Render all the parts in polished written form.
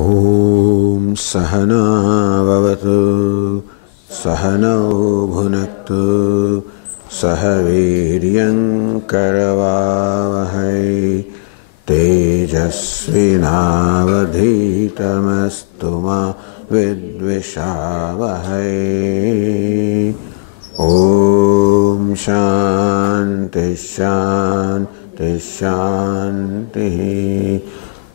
ॐ सहना भवतु सहनौ भुनक्तु सह वीर्यं करवावहै तेजस्विनावधीतमस्तु मा विद्विषावहै। ॐ शान्ति शान्ति शान्तिः।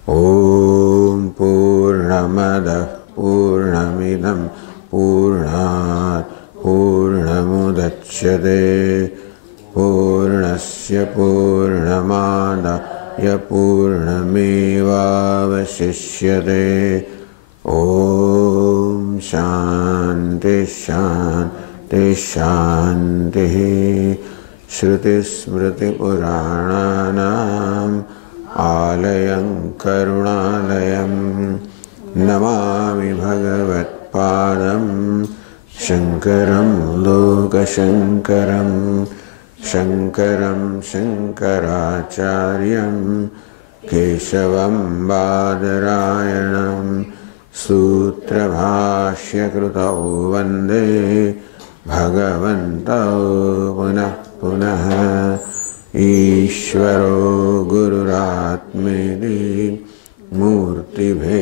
ॐ पूर्णमदः पूर्णमिदं पूर्णात् पूर्णमुदच्यते पूर्णस्य पूर्णमादाय पूर्णमेवावशिष्यते। ॐ शान्ति शान्ति शान्तिः। श्रुतिस्मृतिपुराणानाम् आलयं करुणालयं नमामि भगवत्पादं शङ्करं लोकशङ्करं शङ्करं शङ्कराचार्यं केशवं बादरायणं सूत्रभाष्यकृतौ वन्दे भगवन्तौ पुनः पुनः। ईश्वरो गुरुरात्मेति मूर्तिभेदविभागिने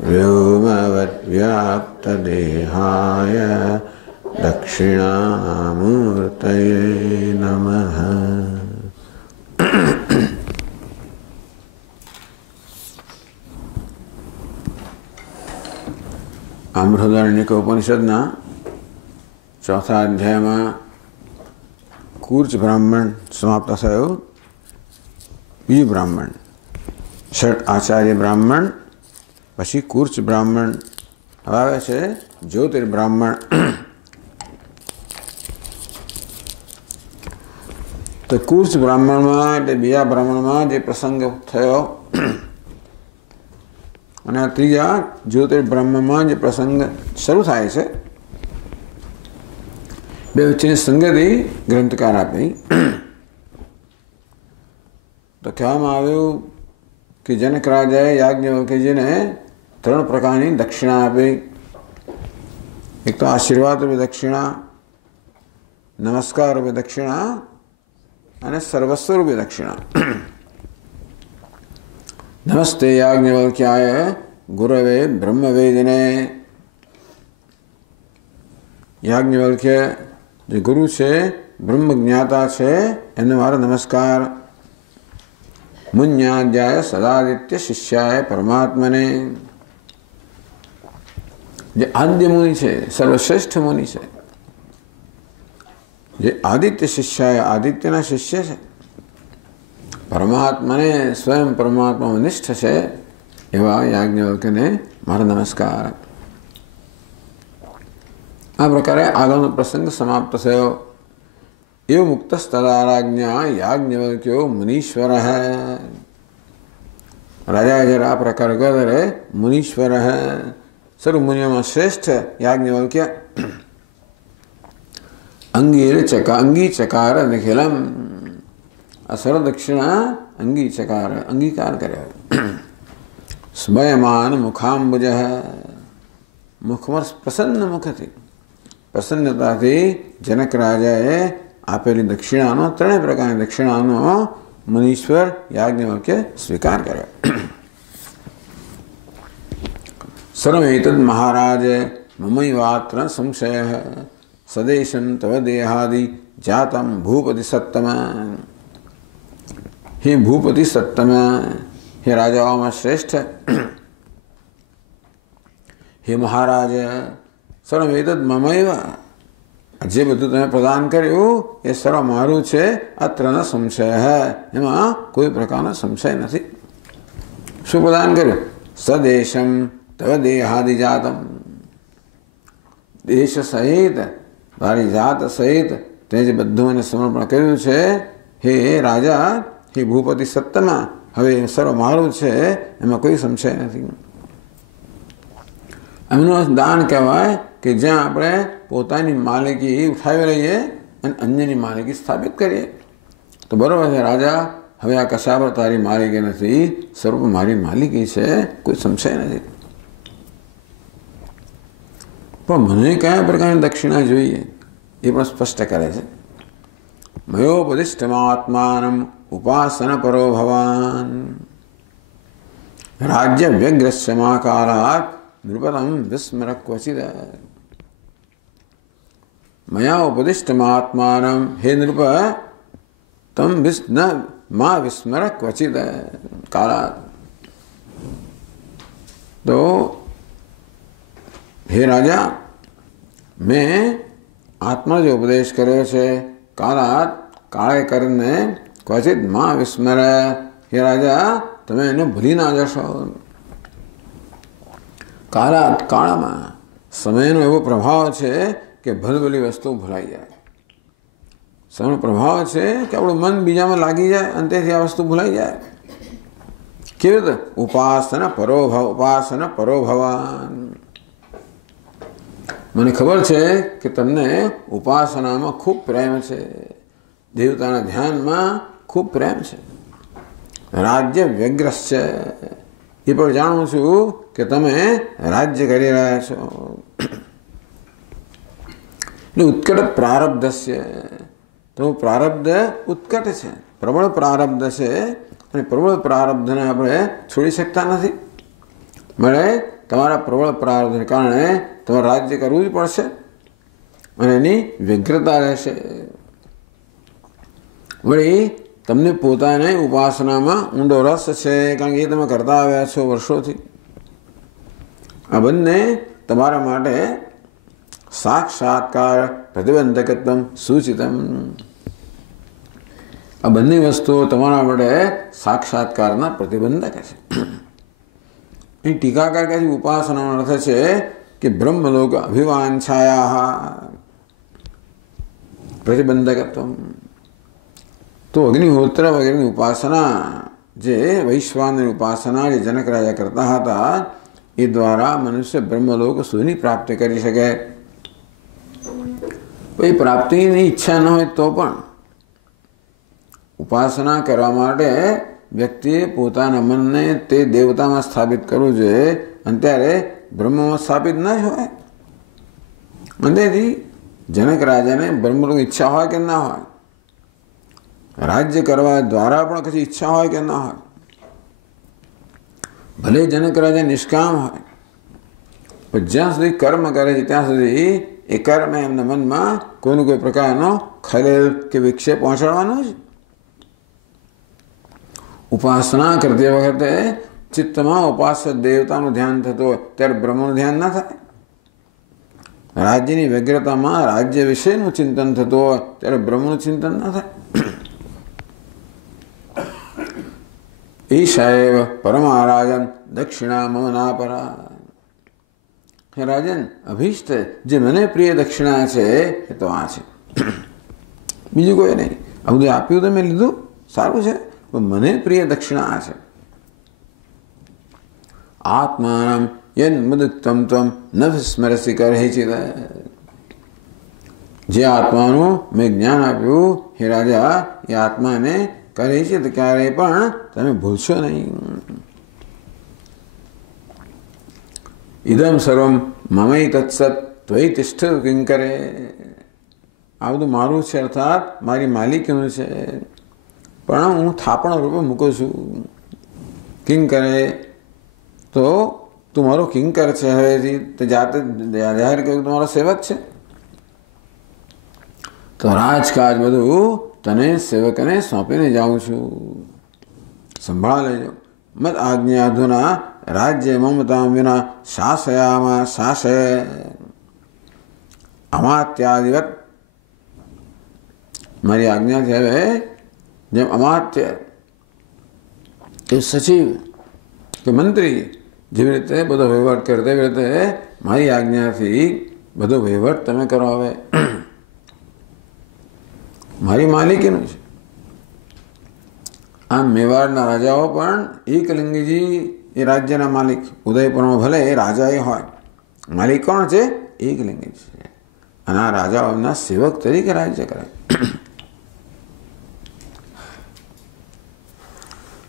व्योमवद्व्याप्तदेहाय दक्षिणामूर्तये नमः। बृहदारण्यक उपनिषदना चौथा अध्याय में कूर्च ब्राह्मण समाप्त थयो। बीजु ब्राह्मण षड आचार्य ब्राह्मण पछी कूर्च ब्राह्मण आवे छे ज्योतिर्ब्राह्मण। तो कूर्च ब्राह्मण में एटले बीजा ब्राह्मण में जे प्रसंग थयो અને ત્રીજા જ્યોતિર્બ્રહ્મમાં જે પ્રસંગ શરૂ થાય છે બે વચ્ચેની સંગતિ ગ્રંથકાર આપી। તો કહેવામાં આવ્યું કે જનક રાજાએ યાજ્ઞવલ્ક્યજીને ત્રણ પ્રકારની દક્ષિણા આપી। એક તો આશીર્વાદ રૂપી દક્ષિણા, નમસ્કાર રૂપી દક્ષિણા અને સર્વસ્વ રૂપી દક્ષિણા। नमस्ते याज्ञवल्क्याय गुरवे ब्रह्मवेदिने। याज्ञवल्क्य जो गुरु है ब्रह्मज्ञाता है एने मारो नमस्कार। मुन्याद्याय सदादित्य शिष्याय परमात्मने। जो आद्य मुनि है सर्वश्रेष्ठ मुनि है जे आदित्य शिष्याय आदित्यना शिष्य है परमात्मा ने स्वयं परमात्मा में निष्ठ है एवं याज्ञवल्क्य ने मारा नमस्कार। आ प्रकारे आगळनो प्रसंग समाप्त थयो। एव मुक्तस्तदाराज्ञा याज्ञवल्क्यो मुनीश्वर है। राजा जरा आ प्रकार करे मुनीश्वर है सर्व मुनियों में श्रेष्ठ याज्ञवल्क्य। अंगी चकार निखिलम सर्व दक्षिणा अंगी चकार अंगीकार करे। स्मयमान मुखाम्बुज है मुखमर प्रसन्न मुख थी प्रसन्नता थी जनक राजाए आपेली दक्षिणानो त्रण प्रकार दक्षिणानो मुनीश्वर याज्ञवल्क्य स्वीकार करे। सर्वमेतद् महाराज ममैवात्र संशय सदेशं तव देहादि जातं भूपति सत्तम। हे भूपति सत्तम, हे राजाओं में श्रेष्ठ, हे महाराज सर्वमेतद् ममैव जे बधु तमे प्रदान कर्यु ए सर्व मारू छे अत्र न संशय है एमां कोई प्रकारनो संशय नथी। शुं प्रदान कर्यु? सदेशं तव देहादि जातम। देश सहित तारी जात सहित ते जे बधुं मने समर्पण कर्यु छे हे राजा हे भूपति सत्तमा हवे सर्व मारू छे एमां कोई संशय नहीं। एमनो दान कहेवाय कि ज्यां आपणे पोतानी मालिकी उठावी लईए अने अन्यनी मालिकी स्थापित करीए। तो बरोबर है राजा હવે આ કશા પર તારી માલિકી નથી, સર્વ મારી માલિકી છે, કોઈ સંશય નથી. પણ મને કયા પ્રકારની દક્ષિણા જોઈએ એ પણ સ્પષ્ટ કરે છે. મયોપદિષ્ટમાત્માનમ ઉપાસન પરો ભવાન રાજ્ય વ્યગ્રસ્ય મહાકાલાત નૃપતમ વિસ્મર ક્વચિદ. મયા ઉપદિષ્ટમાત્માનમ, હે નૃપ, તમ મા વિસ્મર ક્વચિદ કાલાત. તો હે રાજા, મેં આત્મા જે ઉપદેશ કર્યો છે કાલાત, કાળે કરીને, ક્વચિત મા વિસ્મર, હે રાજા તમે એને ભૂલી ના જશો. કાલાત, કાળમાં સમયનો એવો પ્રભાવ છે કે ભલભલી વસ્તુ ભૂલાઈ જાય. સમયનો પ્રભાવ છે કે આપણું મન બીજામાં લાગી જાય અને તેથી આ વસ્તુ ભૂલાઈ જાય. કેવી રીતે? ઉપાસન પરો ભવાન. મને ખબર છે કે તમને ઉપાસનામાં ખૂબ પ્રેમ છે, દેવતાના ધ્યાનમાં ખૂબ પ્રેમ છે. રાજ્ય વ્યગ્રસ છે, એ પણ જાણું છું કે તમે રાજ્ય કરી રહ્યા છો. ઉત્કટ પ્રારબ્ધ છે, તો પ્રારબ્ધ ઉત્કટ છે, પ્રબળ પ્રારબ્ધ છે, અને પ્રબળ પ્રારબ્ધને આપણે છોડી શકતા નથી. મળે તમારા પ્રબળ પ્રારબ્ધને કારણે તમારે રાજ્ય કરવું જ પડશે અને એની વ્યગ્રતા રહેશે. વળી તમને પોતાને ઉપાસનામાં ઊંડો રસ છે, કારણ કે એ તમે કરતા આવ્યા છો વર્ષોથી. આ બંને તમારા માટે સાક્ષાત્કાર પ્રતિબંધકત્વ સૂચિતમ. આ બંને વસ્તુઓ તમારા માટે સાક્ષાત્કારના પ્રતિબંધક છે. એ ટીકાકાર કહે છે ઉપાસનાનો અર્થ છે કે બ્રહ્મલોક અભિવાંછાયા પ્રતિબંધકત્વ. તો અગ્નિહોત્ર વગેરેની ઉપાસના, જે વૈશ્વાનની ઉપાસના જે જનક રાજા કરતા હતા, એ દ્વારા મનુષ્ય બ્રહ્મલોક સુધીની પ્રાપ્તિ કરી શકે. કોઈ પ્રાપ્તિની ઈચ્છા ન હોય તો પણ ઉપાસના કરવા માટે વ્યક્તિએ પોતાના મનને તે દેવતામાં સ્થાપિત કરવું જોઈએ, અને ત્યારે બ્રહ્મમાં સ્થાપિત ન જ હોય. અંતેથી જનક રાજાને બ્રહ્મલોક ઈચ્છા હોય કે ના હોય, રાજ્ય કરવા દ્વારા પણ કશી ઈચ્છા હોય કે ના હોય, ભલે જનક રાજા નિષ્કામ હોય, પણ જ્યાં સુધી કર્મ કરે છે ત્યાં સુધી એ કર્મ એમના મનમાં કોઈનો કોઈ પ્રકારનો ખલેલ કે વિક્ષેપ પહોંચાડવાનો જ. ઉપાસના કરતી વખતે ચિત્તમાં ઉપાસ્ય દેવતાનું ધ્યાન થતું હોય ત્યારે બ્રહ્મનું ધ્યાન ના થાય. રાજ્યની વ્યગ્રતામાં રાજ્ય વિશેનું ચિંતન થતું હોય ત્યારે બ્રહ્મનું ચિંતન ના થાય. ઈશાએવ પરમારાજન દક્ષિણા મમ નાપરા. હે રાજન, અભીષ્ટ જે મને પ્રિય દક્ષિણા છે એ તો આ છે, બીજું કોઈ નહીં. આ બધું આપ્યું તો મેં લીધું, સારું છે, પણ મને પ્રિય દક્ષિણા આ છે. આત્માનમ યન મુદિતમ ત્વમ ન વિસ્મરસી કરહિચિત. જે આત્માનું મેં જ્ઞાન આપ્યું, હે રાજા, એ આત્માને કરહિચિત ક્યારેય પણ તમે ભૂલશો નહીં. ઇદમ સર્વમ મમૈ તત્સત ત્વયિ તિષ્ઠ કિંકરે. આ બધું મારું છે, અર્થાત મારી માલિકીનું છે, પણ હું થાપણ રૂપે મૂકું છું. કિંકરે, તો તું મારો કિંકર છે. હવેથી તે જાતે જાહેર કર્યું તમારો સેવક છે, તો રાજકાજ બધું તને સેવકને સોંપીને જાઉં છું, સંભાળ લેજો. મત આજ્ઞા અધુના રાજ્ય મમતા વિના શાસયામાં શાસય. અમાત્યાદિવત, મારી આજ્ઞાથી હવે જેમ અમાત્ય કે સચિવ કે મંત્રી જેવી રીતે બધો વહીવટ કરે તેવી રીતે મારી આજ્ઞાથી બધો વહીવટ તમે કરો. હવે મારી માલિકીનું છે. આમ મેવાડના રાજાઓ પણ એકલિંગીજી એ રાજ્યના માલિક. ઉદયપુરમાં ભલે એ રાજા એ હોય, માલિક કોણ છે? એકલિંગીજી છે. અને આ રાજાઓના સેવક તરીકે રાજ્ય કરે.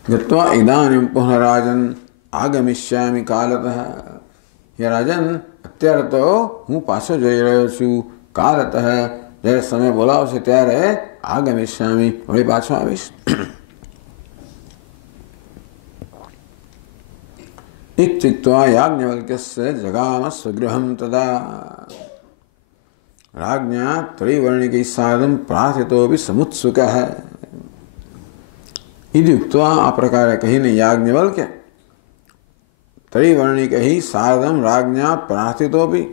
गत्वा इदानीं पुनः राजन आगमिष्यामि कालतः। हे राजन, અત્યારે તો હું પાછો જઈ રહ્યો છું કાલતઃ, જ્યારે સમય બોલાવશે ત્યારે આગમિષ્યામિ, વળી પાછો આવીશ. इत्युक्त्वा याज्ञवल्क्यस्य जगाम स्वगृहं तदा। राज्ञा त्रैवर्णिकैः सार्धं प्रार्थितोऽपि समुत्सुकः। इति उक्त्वा आ प्रकारे कहीने याज्ञवल्क्य त्रैवर्णिकैः सार्धं राज्ञा प्रार्थितोऽपि।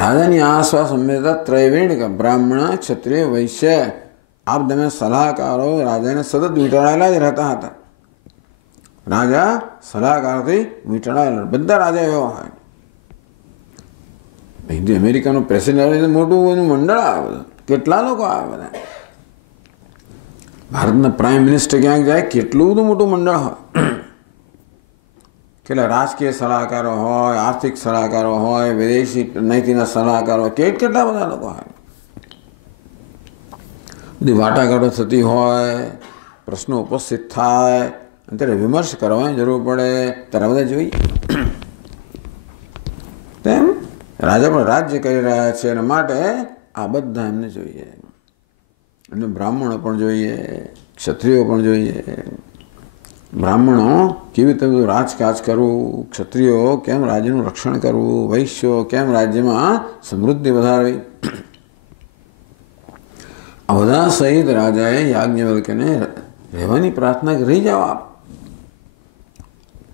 राजाની આ સ્વસંવેદા ત્રૈવર્ણિક બ્રાહ્મણ ક્ષત્રિય વૈશ્ય આ બધા સલાહકારો રાજાને સતત વીંટાળેલા જ રહેતા હતા. રાજા સલાહકારથી વીંટાળેલા, બધા રાજા એવા હોય. અમેરિકાનું પ્રેસિડેન્ટ મોટું એનું મંડળ આવે, બધા કેટલા લોકો આવે. બધા ભારતના પ્રાઇમ મિનિસ્ટર ક્યાંક જાય કેટલું બધું મોટું મંડળ હોય. કેટલા રાજકીય સલાહકારો હોય, આર્થિક સલાહકારો હોય, વિદેશી નીતિના સલાહકારો, કેટલા બધા લોકો હોય. બધી વાટાઘાટો થતી હોય, પ્રશ્નો ઉપસ્થિત થાય, ત્યારે વિમર્શ કરવાની જરૂર પડે, ત્યારે બધા જોઈએ. તેમ રાજા પણ રાજ્ય કરી રહ્યા છે, એના માટે આ બધા એમને જોઈએ. અને બ્રાહ્મણો પણ જોઈએ, ક્ષત્રિયો પણ જોઈએ. બ્રાહ્મણો કેવી રીતે બધું રાજકાજ કરવું, ક્ષત્રિયો કેમ રાજ્યનું રક્ષણ કરવું, વૈશ્યો કેમ રાજ્યમાં સમૃદ્ધિ વધારવી, આ બધા સહિત રાજાએ યાજ્ઞવલ્ક્યને રહેવાની પ્રાર્થના રહી જાઓ આપ.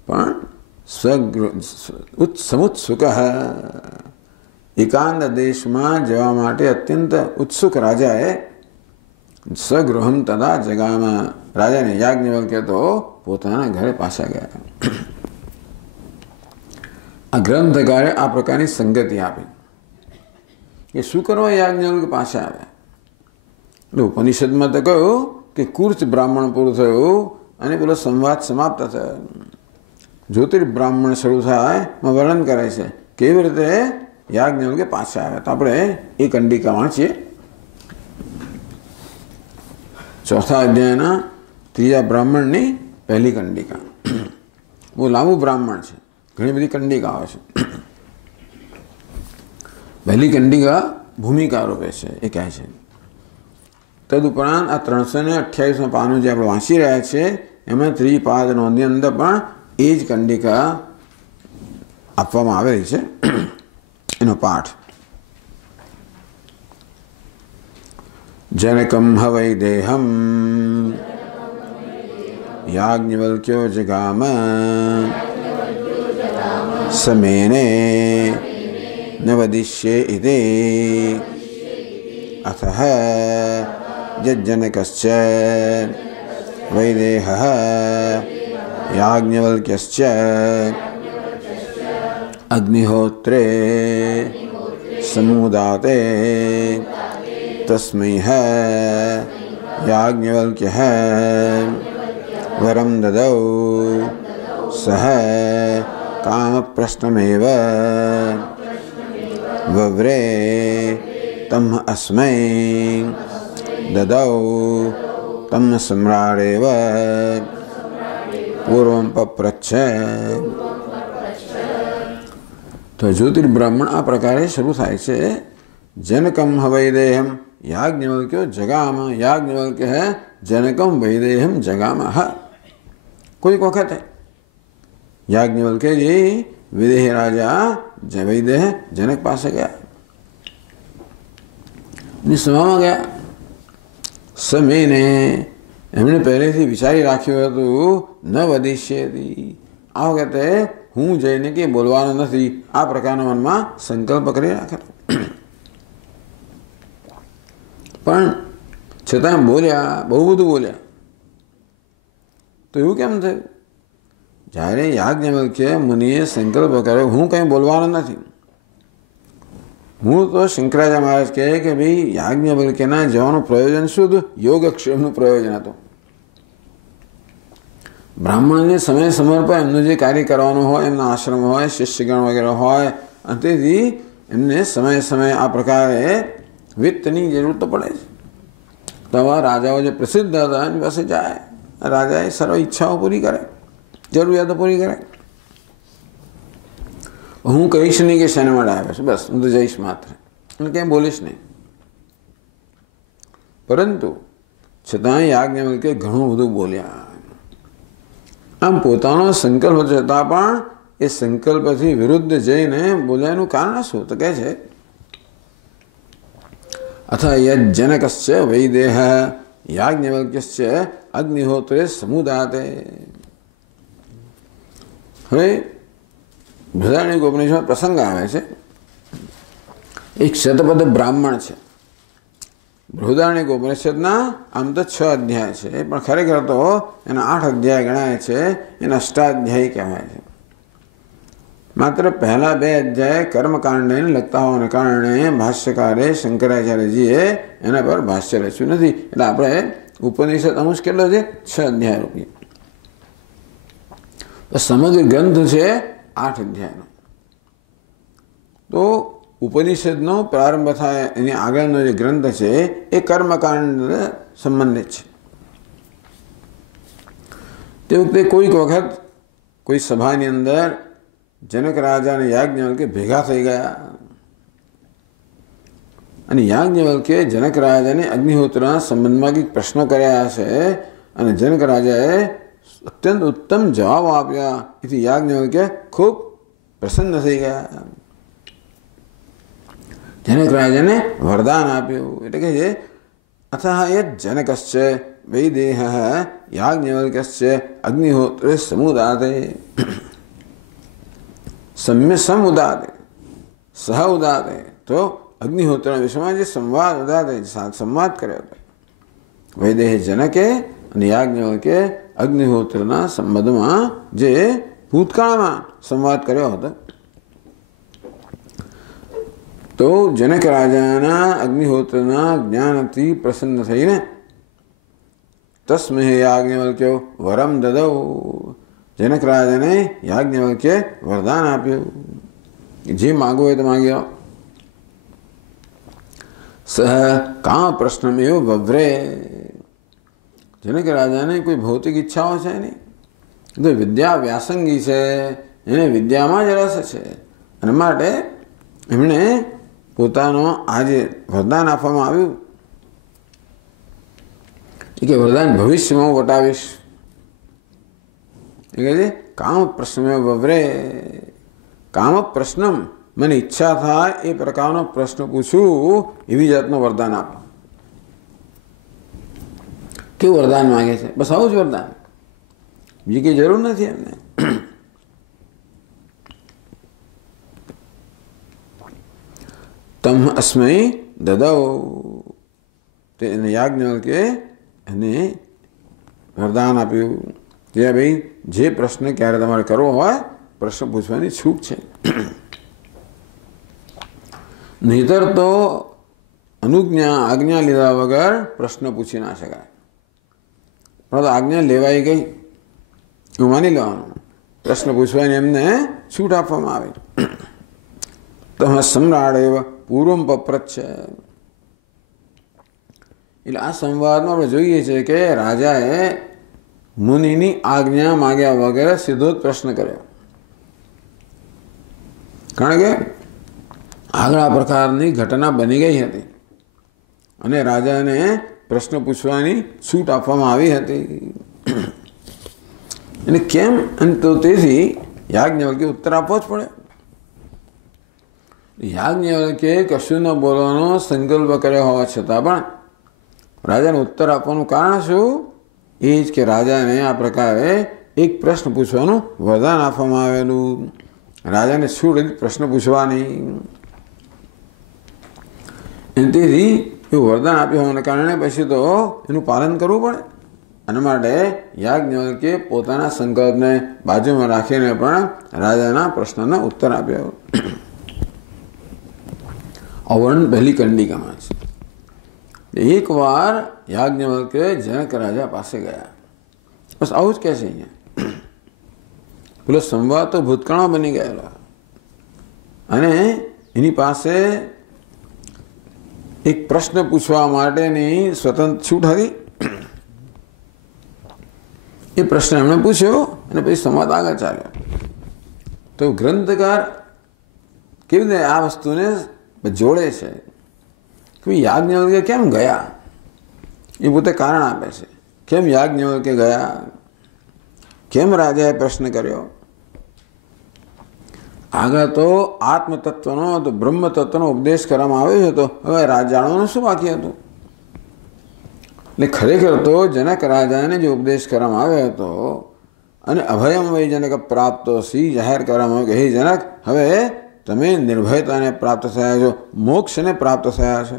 પણ સમુત્સુક એકાંત દેશમાં જવા માટે અત્યંત ઉત્સુક રાજાએ સ્વગૃહમ તદા જગામાં, રાજાને યાજ્ઞવલ્ક્ય તો પોતાના ઘરે પાછા ગયા. આ ગ્રંથકારે આ પ્રકારની સંગતિ આપી કે શું કરવા યાજ્ઞવલ્ક્ય પાછા આવ્યા. એટલે ઉપનિષદમાં તો કહ્યું કે કુર્ચ બ્રાહ્મણ પૂરું થયું અને પેલો સંવાદ સમાપ્ત થયો. જ્યોતિર્બ્રાહ્મણ શરૂ થાય એમાં વર્ણન કરે છે કેવી રીતે યાજ્ઞવલ્ક્ય પાછા આવ્યા. તો આપણે એ કંડિકા વાંચીએ. ચોથા અધ્યાયના ત્રીજા બ્રાહ્મણની પહેલી કંડિકા. બહુ લાંબુ બ્રાહ્મણ છે, ઘણી બધી કંડિકાઓ છે. પહેલી કંડિકા ભૂમિકા રૂપે છે એ કહે છે. તદુપરાંત આ 328 પાનું જે આપણે વાંચી રહ્યા છીએ એમાં ત્રીજી પાદ નોંધની અંદર પણ એ જ કંડિકા આપવામાં આવેલી છે, એનો પાઠ. जनकं हवै देहं याज्ञवल्क्यो जगाम समेने न वदिष्ये इति अतः यज्जनकश्च वैदेहः याज्ञवल्क्यश्च अग्निहोत्रे समुदाते तस्मै याज्ञवल्क्यः वरं ददौ सः कामप्रश्नमेव वव्रे तम् अस्मै ददौ तम् सम्राडेव पूर्वं पप्रच्छ. तो ज्योतिर्ब्राह्मण आ प्रकारे शुरू થાય છે. जनकम हवैदेहम याज्ञवल्क्यो जगाम. याज्ञवल्क्य है जनकम वैदेहम जगाम. कोई वक्त है याज्ञवल्क्य जी विदेह राजा वैदेह जनक पास गया, સભામાં ગયા. સમયને એમણે પહેલેથી વિચારી રાખ્યું હતું ન વધિષ્યેતી, આ વખતે હું જઈને કે બોલવાનો નથી, આ પ્રકારના મનમાં સંકલ્પ કરી રાખ્યો. પણ છતાં બોલ્યા, બહુ બધું બોલ્યા. તો એવું કેમ થયું? જ્યારે યાજ્ઞવલ્ક્ય મુનિએ સંકલ્પ કર્યો હું કંઈ બોલવાનો નથી. મૂળ તો શંકરાચાર્ય મહારાજ કહે કે ભાઈ યાજ્ઞવલ્ક્યના જવાનું પ્રયોજન શુદ્ધ યોગક્ષેમનું પ્રયોજન હતું. બ્રાહ્મણને સમય સમય પર એમનું જે કાર્ય કરવાનું હોય, એમના આશ્રમ હોય, શિષ્યગણ વગેરે હોય, અને તેથી એમને સમયે સમયે આ પ્રકારે વિત્તની જરૂર તો પડે છે. તો આવા રાજાઓ જે પ્રસિદ્ધ હતા એની પાસે જાય, રાજાએ સર્વ ઈચ્છાઓ પૂરી કરે, જરૂરિયાતો પૂરી કરે. હું કહીશ નહીં કે શેના માટે આવ્યો છું, બસ હું તો જઈશ માત્ર, એટલે ક્યાંય બોલીશ નહીં. પરંતુ છતાં યાજ્ઞવલ્કે ઘણું બધું બોલ્યા. આમ પોતાનો સંકલ્પ છતાં પણ એ સંકલ્પથી વિરુદ્ધ જઈને બોલ્યાનું કારણ શું? તો કહે છે અથ યજ્જનકસ્ય વૈદેહ યાજ્ઞવલ્ક્યસ્ય અગ્નિહોત્રે સમુદાતે. હવે બૃહદારણ્યક ઉપનિષદમાં પ્રસંગ આવે છે. એક શતપથ બ્રાહ્મણ છે. બૃહદારણ્યક ઉપનિષદના આમ તો 6 અધ્યાય છે, પણ ખરેખર તો એના 8 અધ્યાય ગણાય છે, એના અષ્ટાધ્યાયી કહેવાય છે. માત્ર પહેલા 2 અધ્યાય કર્મકાંડને લગતા હોવાને કારણે ભાષ્યકારે શંકરાચાર્યજીએ એના પર ભાષ્ય રચ્યું નથી. એટલે આપણે ઉપનિષદ અંશ કેટલો છે? 6 અધ્યાય રૂપિયા. સમગ્ર ગ્રંથ છે 8 અધ્યાયનો. તો ઉપનિષદનો પ્રારંભ થાય એની આગળનો જે ગ્રંથ છે એ કર્મકાંડ સંબંધિત છે. તે વખતે કોઈક વખત કોઈ સભાની અંદર જનક રાજા અને યાજ્ઞવલ્કે ભેગા થઈ ગયા અને યાજ્ઞવલ્કે જનક રાજાને અગ્નિહોત્રના સંબંધમાં કંઈક પ્રશ્નો કર્યા છે અને જનક રાજાએ અત્યંત ઉત્તમ જવાબ આપ્યા. એથી યાજ્ઞવલ્કે ખૂબ પ્રસન્ન થઈ ગયા. જનક રાજાને વરદાન આપ્યું. એટલે કે છે અથ યજ્જનકસ્ય વૈદેહ યાજ્ઞવલ્ક્યસ્ય અગ્નિહોત્રે સમુદાતે. સમ્ય સમુદાતે સહ ઉદાતે. તો અગ્નિહોત્રના વિષયમાં જે સંવાદ ઉદાતે સંવાદ કર્યો હતો વૈદેહ જનકે અને યાજ્ઞવલ્કે અગ્નિહોત્રના સંબંધમાં જે ભૂતકાળમાં સંવાદ કર્યો હતો. તો જનક રાજાના અગ્નિહોત્રના જ્ઞાનથી પ્રસન્ન થઈને તસ્મૈ યાજ્ઞવલ્ક્યો વરમ દદૌ. જનક રાજાને યાજ્ઞવલ્કે વરદાન આપ્યું, જે માગો એ તો માગ્યો. સહ કામ પ્રશ્નમેવ વવ્રે. જનક રાજાને કોઈ ભૌતિક ઈચ્છાઓ છે નહીં, તો વિદ્યા વ્યાસંગી છે, એને વિદ્યામાં જ રસ છે. અને માટે એમણે પોતાનો આજે વરદાન આપવામાં આવ્યું કે વરદાન ભવિષ્યમાં હું વટાવીશ. એ કહે છે કામ પ્રશ્ન વવ્રે. કામ પ્રશ્નમ, મને ઈચ્છા થાય એ પ્રકારનો પ્રશ્ન પૂછું એવી જાતનો વરદાન આપો. કેવું વરદાન માંગે છે? બસ આવું જ વરદાન, બીજી કઈ જરૂર નથી એમને. તમ અસ્મૈ દદૌ. તે યાજ્ઞવલ્કે એને વરદાન આપ્યું કે ભાઈ જે પ્રશ્ન ક્યારે તમારે કરવો હોય પ્રશ્ન પૂછવાની છૂટ છે. નહીતર તો આજ્ઞા લીધા વગર પ્રશ્ન પૂછી ના શકાય. પણ આજ્ઞા લેવાઈ ગઈ એવું માની લેવાનું, પ્રશ્ન પૂછવાની એમને છૂટ આપવામાં આવે. તમે સમ્રાટ એવા પૂર્વમ પપ્રત છે. એટલે આ સંવાદમાં આપણે જોઈએ છીએ કે રાજાએ મુનિની આજ્ઞા માગ્યા વગર સીધો જ પ્રશ્ન કર્યો. કારણ કે આગળ આ પ્રકારની ઘટના બની ગઈ હતી અને રાજાને પ્રશ્ન પૂછવાની છૂટ આપવામાં આવી હતી. અને કેમ? અને તો તેથી યાજ્ઞવલ્કે ઉત્તર આપવો જ પડે. યાજ્ઞવલ્કે કશું ન બોલવાનો સંકલ્પ કર્યો હોવા છતાં પણ રાજાને ઉત્તર આપવાનું કારણ શું? એ જ કે રાજાને આ પ્રકારે એક પ્રશ્ન પૂછવાનું વરદાન આપવામાં આવેલું. રાજાને છૂટ પ્રશ્ન પૂછવાની. તેથી એવું વરદાન આપ્યું હોવાને કારણે પછી તો એનું પાલન કરવું પડે. અને માટે યાજ્ઞવલ્કે પોતાના સંકલ્પને બાજુમાં રાખીને પણ રાજાના પ્રશ્નનો ઉત્તર આપ્યો. અવર્ણ પહેલી કંડિકામાં છે. એકવાર યાજ્ઞવલ્કે જનક રાજા પાસે ગયા. બસ આવું જ કહે છે અહીંયા. પેલો સંવાદ તો ભૂતકાળમાં બની ગયેલો અને એની પાસે એક પ્રશ્ન પૂછવા માટેની સ્વતંત્ર છૂટ હતી. એ પ્રશ્ન એમણે પૂછ્યો અને પછી સંવાદ આગળ ચાલ્યો. તો ગ્રંથકાર કેવી રીતે આ વસ્તુને જોડે છે કે યાજ્ઞવલ્કે કેમ ગયા, એ પોતે કારણ આપે છે. કેમ યાજ્ઞવલ્કે ગયા, કેમ રાજાએ પ્રશ્ન કર્યો. આગળ તો આત્મતત્વનો તો બ્રહ્મ તત્વનો ઉપદેશ કરવામાં આવ્યો હતો. હવે જાણવાનું શું બાકી હતું? એટલે ખરેખર તો જનક રાજાને જે ઉપદેશ કરવામાં આવ્યો હતો અને અભયમ વૈ જનક પ્રાપ્તો સી જાહેર કરવામાં આવ્યું કે હે જનક, હવે તમે નિર્ભયતાને પ્રાપ્ત થયા છો, મોક્ષને પ્રાપ્ત થયા છો.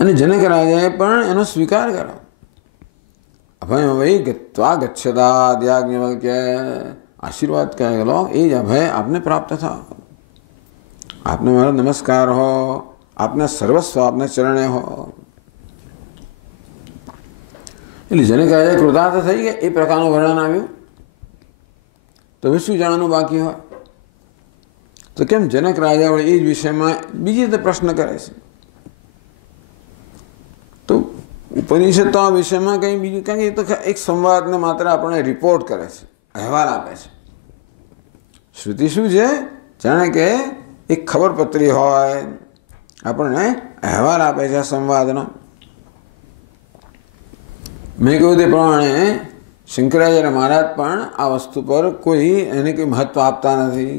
અને જનક રાજાએ પણ એનો સ્વીકાર કર્યો. અભયમ વૈ ગત્વા ગચ્છતા યાજ્ઞવલ્ક્ય, આશીર્વાદ કહેલો એ જ અભય આપને પ્રાપ્ત થા. આપને મારો નમસ્કાર હો, આપના સર્વસ્વ આપના ચરણે હો. એટલે જનક રાજા કૃતાર્થ થઈ ગયા. એ પ્રકારનું વર્ણન આવ્યું. તો હવે શું જાણવાનું બાકી હોય? તો કેમ જનક રાજા વડે એ જ વિષયમાં બીજી રીતે પ્રશ્ન કરે છે? તો ઉપનિષદ તો આ વિષયમાં કંઈ બીજું, કારણ કે એ તો એક સંવાદને માત્ર આપણને રિપોર્ટ કરે છે, અહેવાલ આપે છે. શ્રુતિ શું છે? જાણે કે એક ખબરપત્રી હોય, આપણને અહેવાલ આપે છે સંવાદનો. મેં કહ્યું તે પ્રમાણે શંકરાચાર્ય મહારાજ પણ આ વસ્તુ પર કોઈ એને કંઈ મહત્વ આપતા નથી,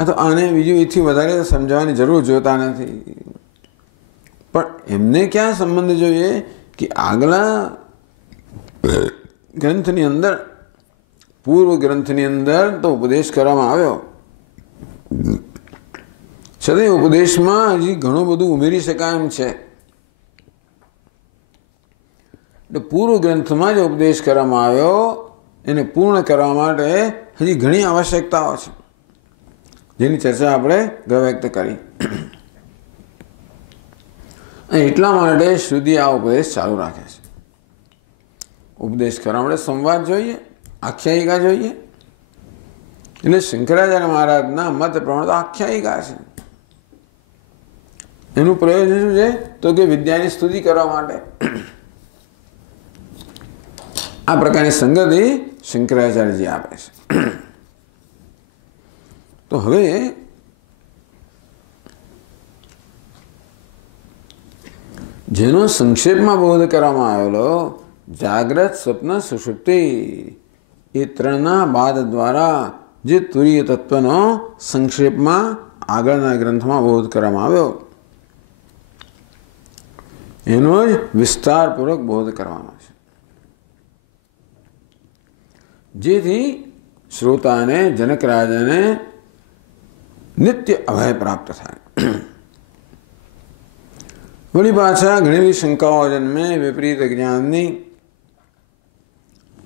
અથવા આને બીજું એથી વધારે સમજાવવાની જરૂર જોતા નથી. પણ એમને ક્યાં સંબંધ જોઈએ કે આગલા ગ્રંથની અંદર, પૂર્વ ગ્રંથની અંદર તો ઉપદેશ કરવામાં આવ્યો, છતાં ઉપદેશમાં હજી ઘણું બધું ઉમેરી શકાય એમ છે. એટલે પૂર્વ ગ્રંથમાં જે ઉપદેશ કરવામાં આવ્યો એને પૂર્ણ કરવા માટે હજી ઘણી આવશ્યકતાઓ છે, જેની ચર્ચા આપણે વ્યક્ત કરી. અને એટલા માટે શ્રુતિ આ ઉપદેશ ચાલુ રાખે છે. ઉપદેશ કરવા માટે સંવાદ જોઈએ, આખ્યાયિકા જોઈએ. એટલે શંકરાચાર્ય મહારાજના મત પ્રમાણે તો આખ્યાયિકા છે. એનું પ્રયોજન શું છે? તો કે વિદ્યાની સ્તુતિ કરવા માટે. આ પ્રકારની સંગતિ શંકરાચાર્યજી આપે છે. તો હવે જેનો સંક્ષેપમાં બોધ કરવામાં આવેલો જાગ્રત, સ્વપ્ન, સુષુપ્તિ એ ત્રણના બાદ દ્વારા જે તુરીય તત્વનો સંક્ષેપમાં આગળના ગ્રંથમાં બોધ કરવામાં આવ્યો એનો જ વિસ્તારપૂર્વક બોધ કરવાનો છે, જેથી શ્રોતાને, જનક રાજાને નિત્ય અભય પ્રાપ્ત થાય. વળી પાછા ઘણી બધી શંકાઓ જન્મે વિપરીત જ્ઞાનની,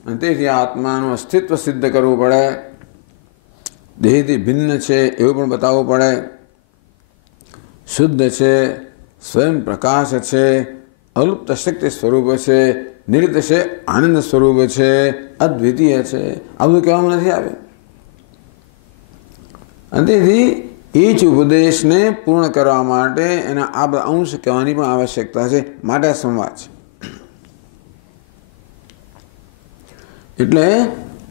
અને તેથી આત્માનું અસ્તિત્વ સિદ્ધ કરવું પડે, દેહથી ભિન્ન છે એવું પણ બતાવવું પડે, શુદ્ધ છે, સ્વયં પ્રકાશ છે, અલુપ્ત શક્તિ સ્વરૂપ છે, નિરિત છે, આનંદ સ્વરૂપ છે, અદ્વિતીય છે, આ બધું કહેવામાં નથી આવ્યું. અને તેથી એ જ ઉપદેશને પૂર્ણ કરવા માટે એના આ બધા અંશ કહેવાની પણ આવશ્યકતા છે, માટે સંવાદ છે. એટલે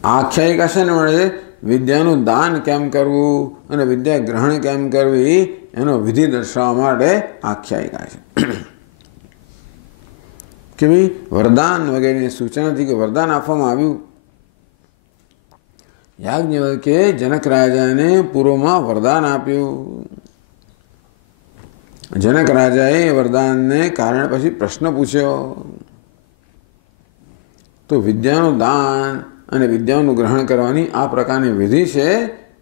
આખ્યાયિકા છે ને મળે વિદ્યાનું દાન કેમ કરવું અને વિદ્યા ગ્રહણ કેમ કરવી એનો વિધિ દર્શાવવા માટે આખ્યાયિકા છે. કે ભાઈ વરદાન વગેરેની સૂચનાથી કે વરદાન આપવામાં આવ્યું. યાજ્ઞવલ્કે જનક રાજાને પૂર્વમાં વરદાન આપ્યું. જનક રાજાએ વરદાનને કારણે પછી પ્રશ્ન પૂછ્યો. તો વિદ્યાનું દાન અને વિદ્યાનું ગ્રહણ કરવાની આ પ્રકારની વિધિ છે,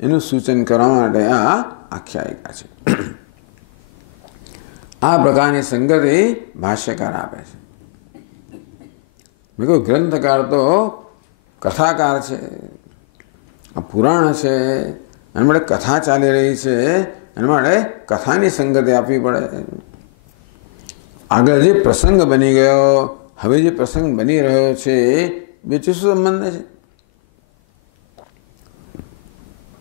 એનું સૂચન કરવા માટે આ આખ્યાયિકા છે. આ પ્રકારની સંગતિ ભાષ્યકાર આપે છે. મેં કહ્યું ગ્રંથકાર તો કથાકાર છે, આ પુરાણ છે, એના માટે કથા ચાલી રહી છે, એના માટે કથાની સંગતિ આપવી પડે. આગળ જે પ્રસંગ બની ગયો, હવે જે પ્રસંગ બની રહ્યો છે, બે શું સંબંધ છે?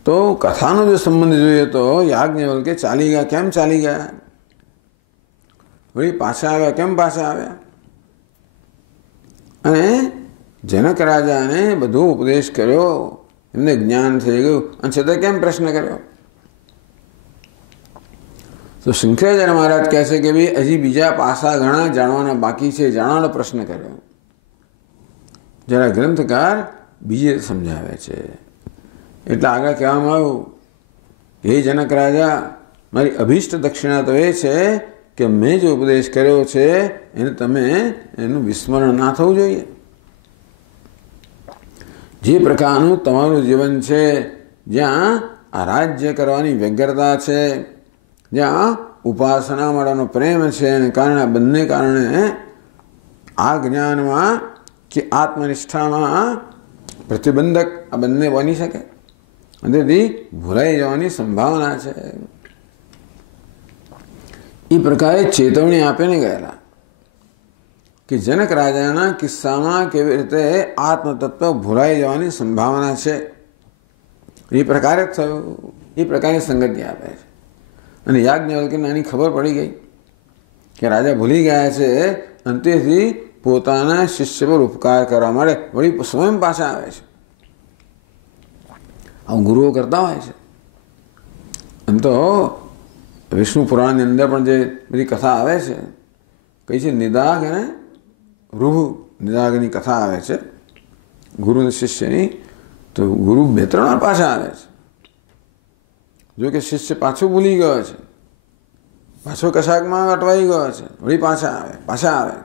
તો કથાનો જો સંબંધ જોઈએ તો યાજ્ઞવલ્કે ચાલી ગયા. કેમ ચાલી ગયા? વળી પાછા આવ્યા. કેમ પાછા આવ્યા? અને જનક રાજાને બધો ઉપદેશ કર્યો, એમને જ્ઞાન થઈ ગયું, અને છતાં કેમ પ્રશ્ન કર્યો? તો શંકરાચાર્ય મહારાજ કહે છે કે ભાઈ હજી બીજા પાસા ઘણા જાણવાના બાકી છે, જાણવાનો પ્રશ્ન કર્યો. જરા ગ્રંથકાર બીજે સમજાવે છે. એટલે આગળ કહેવામાં આવ્યું, હે જનક રાજા, મારી અભિષ્ટ દક્ષિણા તો એ છે કે મેં જે ઉપદેશ કર્યો છે એને તમે એનું વિસ્મરણ ના થવું જોઈએ. જે પ્રકારનું તમારું જીવન છે, જ્યાં આ રાજ્ય કરવાની વ્યગ્રતા છે, જ્યાં ઉપાસના મળવાનો પ્રેમ છે, એને કારણે બંને કારણે આ જ્ઞાનમાં કે આત્મનિષ્ઠામાં પ્રતિબંધક આ બંને બની શકે, અને તેથી ભૂલાઈ જવાની સંભાવના છે. એ પ્રકારે ચેતવણી આપીને ગયેલા કે જનક રાજાના કિસ્સામાં કેવી રીતે આત્મતત્વ ભૂલાઈ જવાની સંભાવના છે. એ પ્રકારે જ થયું. એ પ્રકારની સંગતિ આપે છે. અને યાજ્ઞવલ્કે નાની ખબર પડી ગઈ કે રાજા ભૂલી ગયા છે, અને તેથી પોતાના શિષ્ય પર ઉપકાર કરવા માટે વળી સ્વયં પાછા આવે છે. આવું ગુરુઓ કરતા હોય છે. એમ તો વિષ્ણુ પુરાણની અંદર પણ જે બધી કથા આવે છે, કઈ છે નિદાગ અને રૂભુ નિદાગની કથા આવે છે ગુરુ અને શિષ્યની. તો ગુરુ 2-3 વાર પાછા આવે છે. જો કે શિષ્ય પાછું ભૂલી ગયો છે, પાછો કશાકમાં અટવાઈ ગયો છે, વળી પાછા આવે.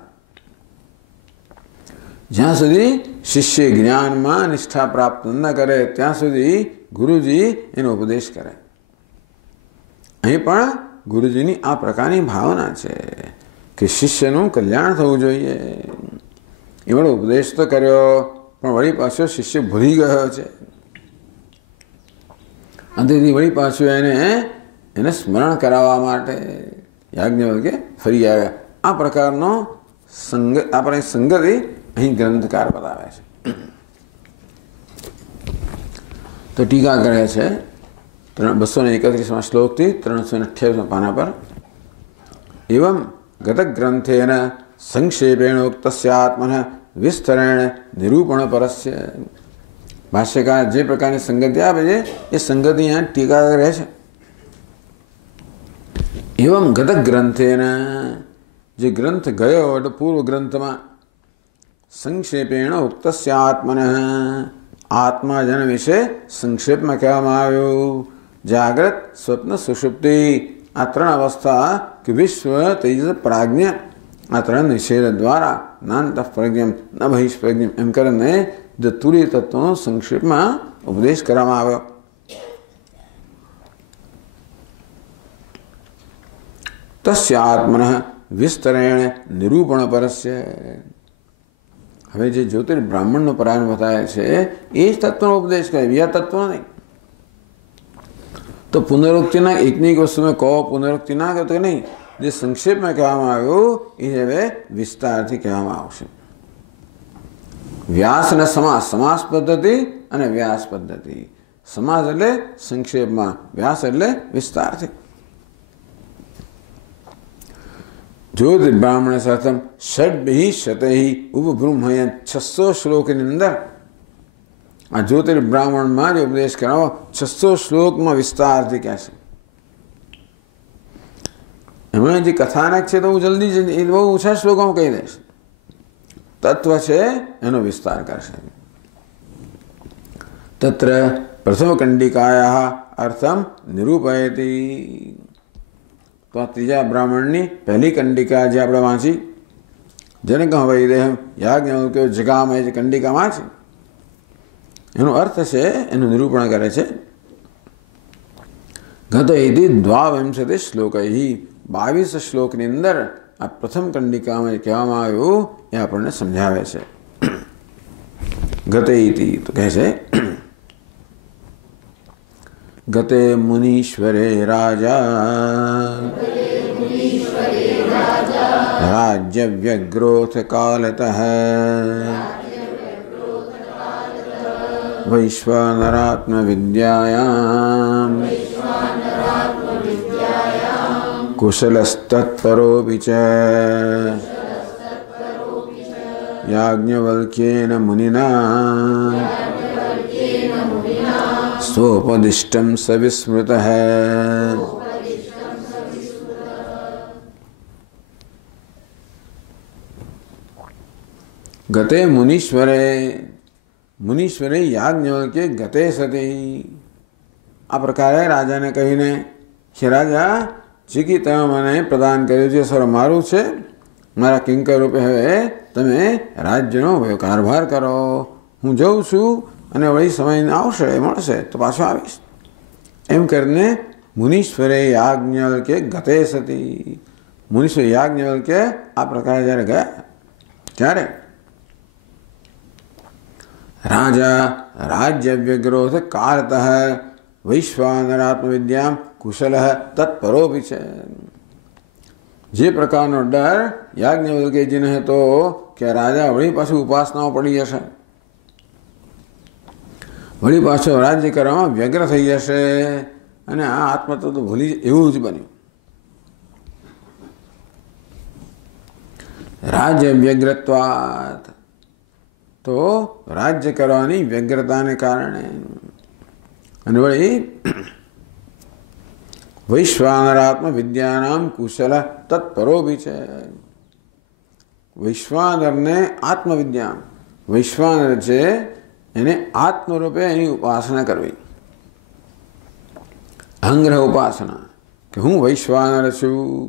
જ્યાં સુધી શિષ્ય જ્ઞાનમાં નિષ્ઠા પ્રાપ્ત ન કરે ત્યાં સુધી ગુરુજી એનો ઉપદેશ કરે. અહીં પણ ગુરુજીની આ પ્રકારની ભાવના છે કે શિષ્યનું કલ્યાણ થવું જોઈએ. એવડો ઉપદેશ તો કર્યો, પણ વળી પાછો શિષ્ય ભૂલી ગયો છે, અંતેથી વળી પાછું એને સ્મરણ કરાવવા માટે યાજ્ઞવલ્કે ફરી આવ્યા. આ પ્રકારનો આપણે સંગતિ અહીં ગ્રંથકાર બતાવે છે. તો ટીકા કરે છે 231 શ્લોકથી 328 પાના પર. એવં ગત ગ્રંથેન સંક્ષેપેણ ઉક્તસ્યાત્મન વિસ્તરેણ નિરૂપણ પરસ્ય. ભાષ્યકાર જે પ્રકારની સંગતિ આપે છે એ સંગતિ અહીંયા ટીકા કરે છે. એવં ગત ગ્રંથેન, જે ગ્રંથ ગયો એટલે પૂર્વ ગ્રંથમાં, સંક્ષેપેણ ઉક્તસ્યાત્મન, આત્માજન વિશે સંક્ષેપમાં કહેવામાં આવ્યું. જાગ્રત, સ્વપ્ન, સુષુપ્તિ, આ 3 અવસ્થા કે વિશ્વ, તેજસ, પ્રાજ્ઞ, આ 3 નિષેધ દ્વારા નાંત પ્રજ્ઞમ ન બહિષ્પ્રજ્ઞમ એમ કરીને જે તુર્ય તત્વનો સંક્ષેપમાં ઉપદેશ કરવામાં આવ્યો. તસ્ય આત્મન વિસ્તરેણ નિરૂપણ પરસ્ય. હવે જે જ્યોતિર્બ્રાહ્મણનો પ્રાણ બતાવે છે એ જ તત્વનો ઉપદેશ કરે, બીજા તત્વ નહીં. તો પુનરુક્તિના એકની એક વસ્તુમાં કહો, પુનરુક્તિ ના કહો તો નહીં. જે સંક્ષેપમાં કહેવામાં આવ્યું એ હવે વિસ્તારથી કહેવામાં આવશે. વ્યાસ અને સમાસ પદ્ધતિ અને વ્યાસ પદ્ધતિ. સમાસ એટલે સંક્ષેપમાં, વ્યાસ એટલે વિસ્તારથી. જ્યોતિર્બ્રાહ્મણ સાથમ ષડભિ શતૈ ઉપબ્રહ્મયન 600 શ્લોકની અંદર આ જ્યોતિર્બ્રાહ્મણમાં જે ઉપદેશ કરાવો 600 શ્લોકમાં વિસ્તારથી કહે છે. એમાં જે કથાનક છે તો હું જલ્દી એ બહુ ઓછા શ્લોકોમાં કહી દઈશ. તત્વ છે એનો વિસ્તાર કરશે. તત્ર પ્રથમ કંડિકાયા અર્થમ નિરૂપયતી. તો આ ત્રીજા બ્રાહ્મણની પહેલી કંડિકા જે આપણે વાંચી, જનક વૈદેહમ યાજ્ઞવલ્ક્યો જગામય જે કંડિકા વાંચી, એનો અર્થ છે એનું નિરૂપણ કરે છે. ગત ઇતિ 22 શ્લોકૈ, 22 શ્લોકની અંદર આ પ્રથમ કંડિકામાં કહેવામાં આવ્યું એ આપણને સમજાવે છે. ગત ઇતિ તો કહે છે ગતે મુનીશ્વરે રાજા રાજ્ય વ્યગ્રોથ કાલતઃ वैश्वानरात्मविद्यायां कुशलस्तत्परोऽपि च याज्ञवल्क्येन मुनिना स्वोपदिष्टं सविस्मृतः। गते मुनीश्वरे याज्ञवल्क्ये गते सती। आ प्रकारे राजाने कहीने कि राजा जीकी तमे मने प्रदान कर्युं छे सर मारुं छे, मारा किंकर रूपे हवे तमे राज्यनो कारभार करो। हूँ जाऊँ छुं अने वળી समय आवशे मळशे तो पाछो आवीश एम करीने मुनीश्वरे याज्ञवल्क्ये गते सती। मुनीश्वर याज्ञवल्क्ये आ प्रकारे ज्यारे गया त्यारे राजा राज्य व्यग्रोध कालतः वैश्वानरात्मविद्यां कुशलः तत्परोऽपि च। जे प्रकारनो डर याज्ञवल्क्यजीने हतो के राजा वળી पाछो उपासनाओ पड़ी जशे, वળી पाछो राज्य करवामां व्यग्र थई जशे अने आ आत्मतत्व तो भूली एवुं ज बन्युं। राज्य व्यग्रत्वात् तो राज्य करवानी व्यग्रता ने कारणे अने वળી वैश्वानरात्म विद्यानां कुशल तत्परोऽपि च। वैश्वानर ने आत्मविद्या वैश्वानर छे एने आत्मरूपे एनी उपासना करवी, अहंग्रह उपासना कि हूँ वैश्वानर छुं।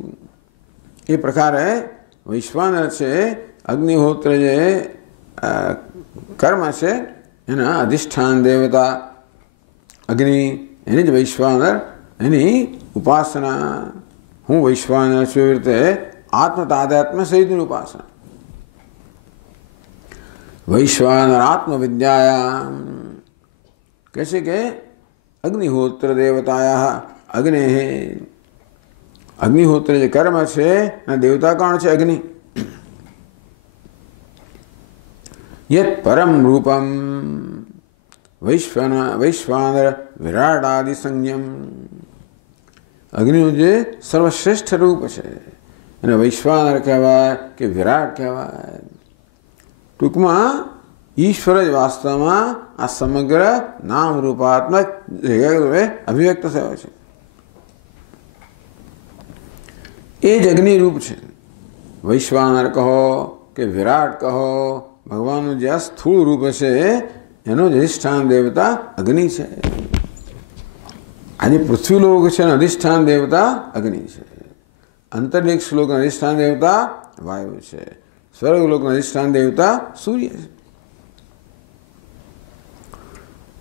ए प्रकारे वैश्वानर छे अग्निहोत्र जे कर्म छे एना अधिष्ठान देवता अग्नि एनी ज वैश्वानर एनी उपासना। हूँ वैश्वानर छुं रीते आत्म तादात्म्य सहितनी उपासना। वैश्वानर आत्मविद्यायां कैसे के अग्निहोत्र देवतायाः अग्नेः अग्निहोत्र जे कर्म छे एना देवता कोण छे अग्नि। यत् परम रूपम वैश्वानर विराट आदि संज्ञम। अग्नि जे सर्वश्रेष्ठ रूप है અને વૈશ્વાનર કહેવાય કે વિરાટ કહેવાય। ટૂંકમાં ઈશ્વર જ વાસ્તવમાં આ સમગ્ર નામ રૂપાત્મક જગતમાં અભિવ્યક્ત થયો છે। એ જ અગ્નિ રૂપ છે। વૈશ્વાનર કહો કે વિરાટ કહો, ભગવાનનું જે સ્થૂળ રૂપ છે એનો જ અધિષ્ઠાન દેવતા અગ્નિ છે। આજે પૃથ્વીલોક છે અધિષ્ઠાન દેવતા અગ્નિ છે, अंतरिक्ष लोक अधिष्ठान देवता वायु है, स्वर्ग लोक अधिष्ठान देवता सूर्य है।